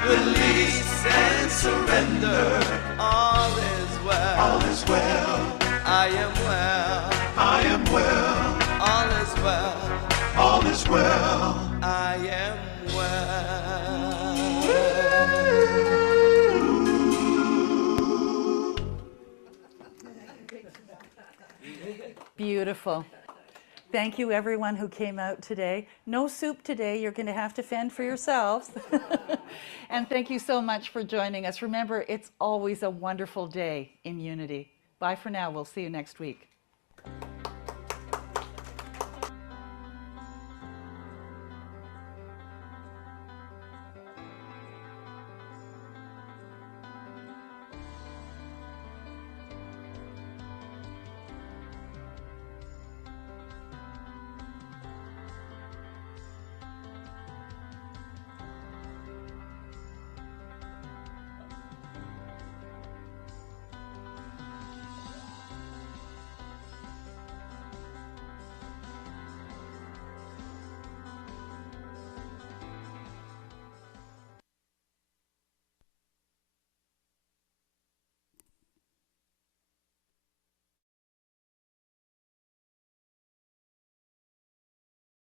release and surrender. All is well, all is well. I am well, I am well. All is well, all is well. I am well. Beautiful. Thank you, everyone who came out today. No soup today. You're going to have to fend for yourselves. And thank you so much for joining us. Remember, it's always a wonderful day in unity. Bye for now. We'll see you next week.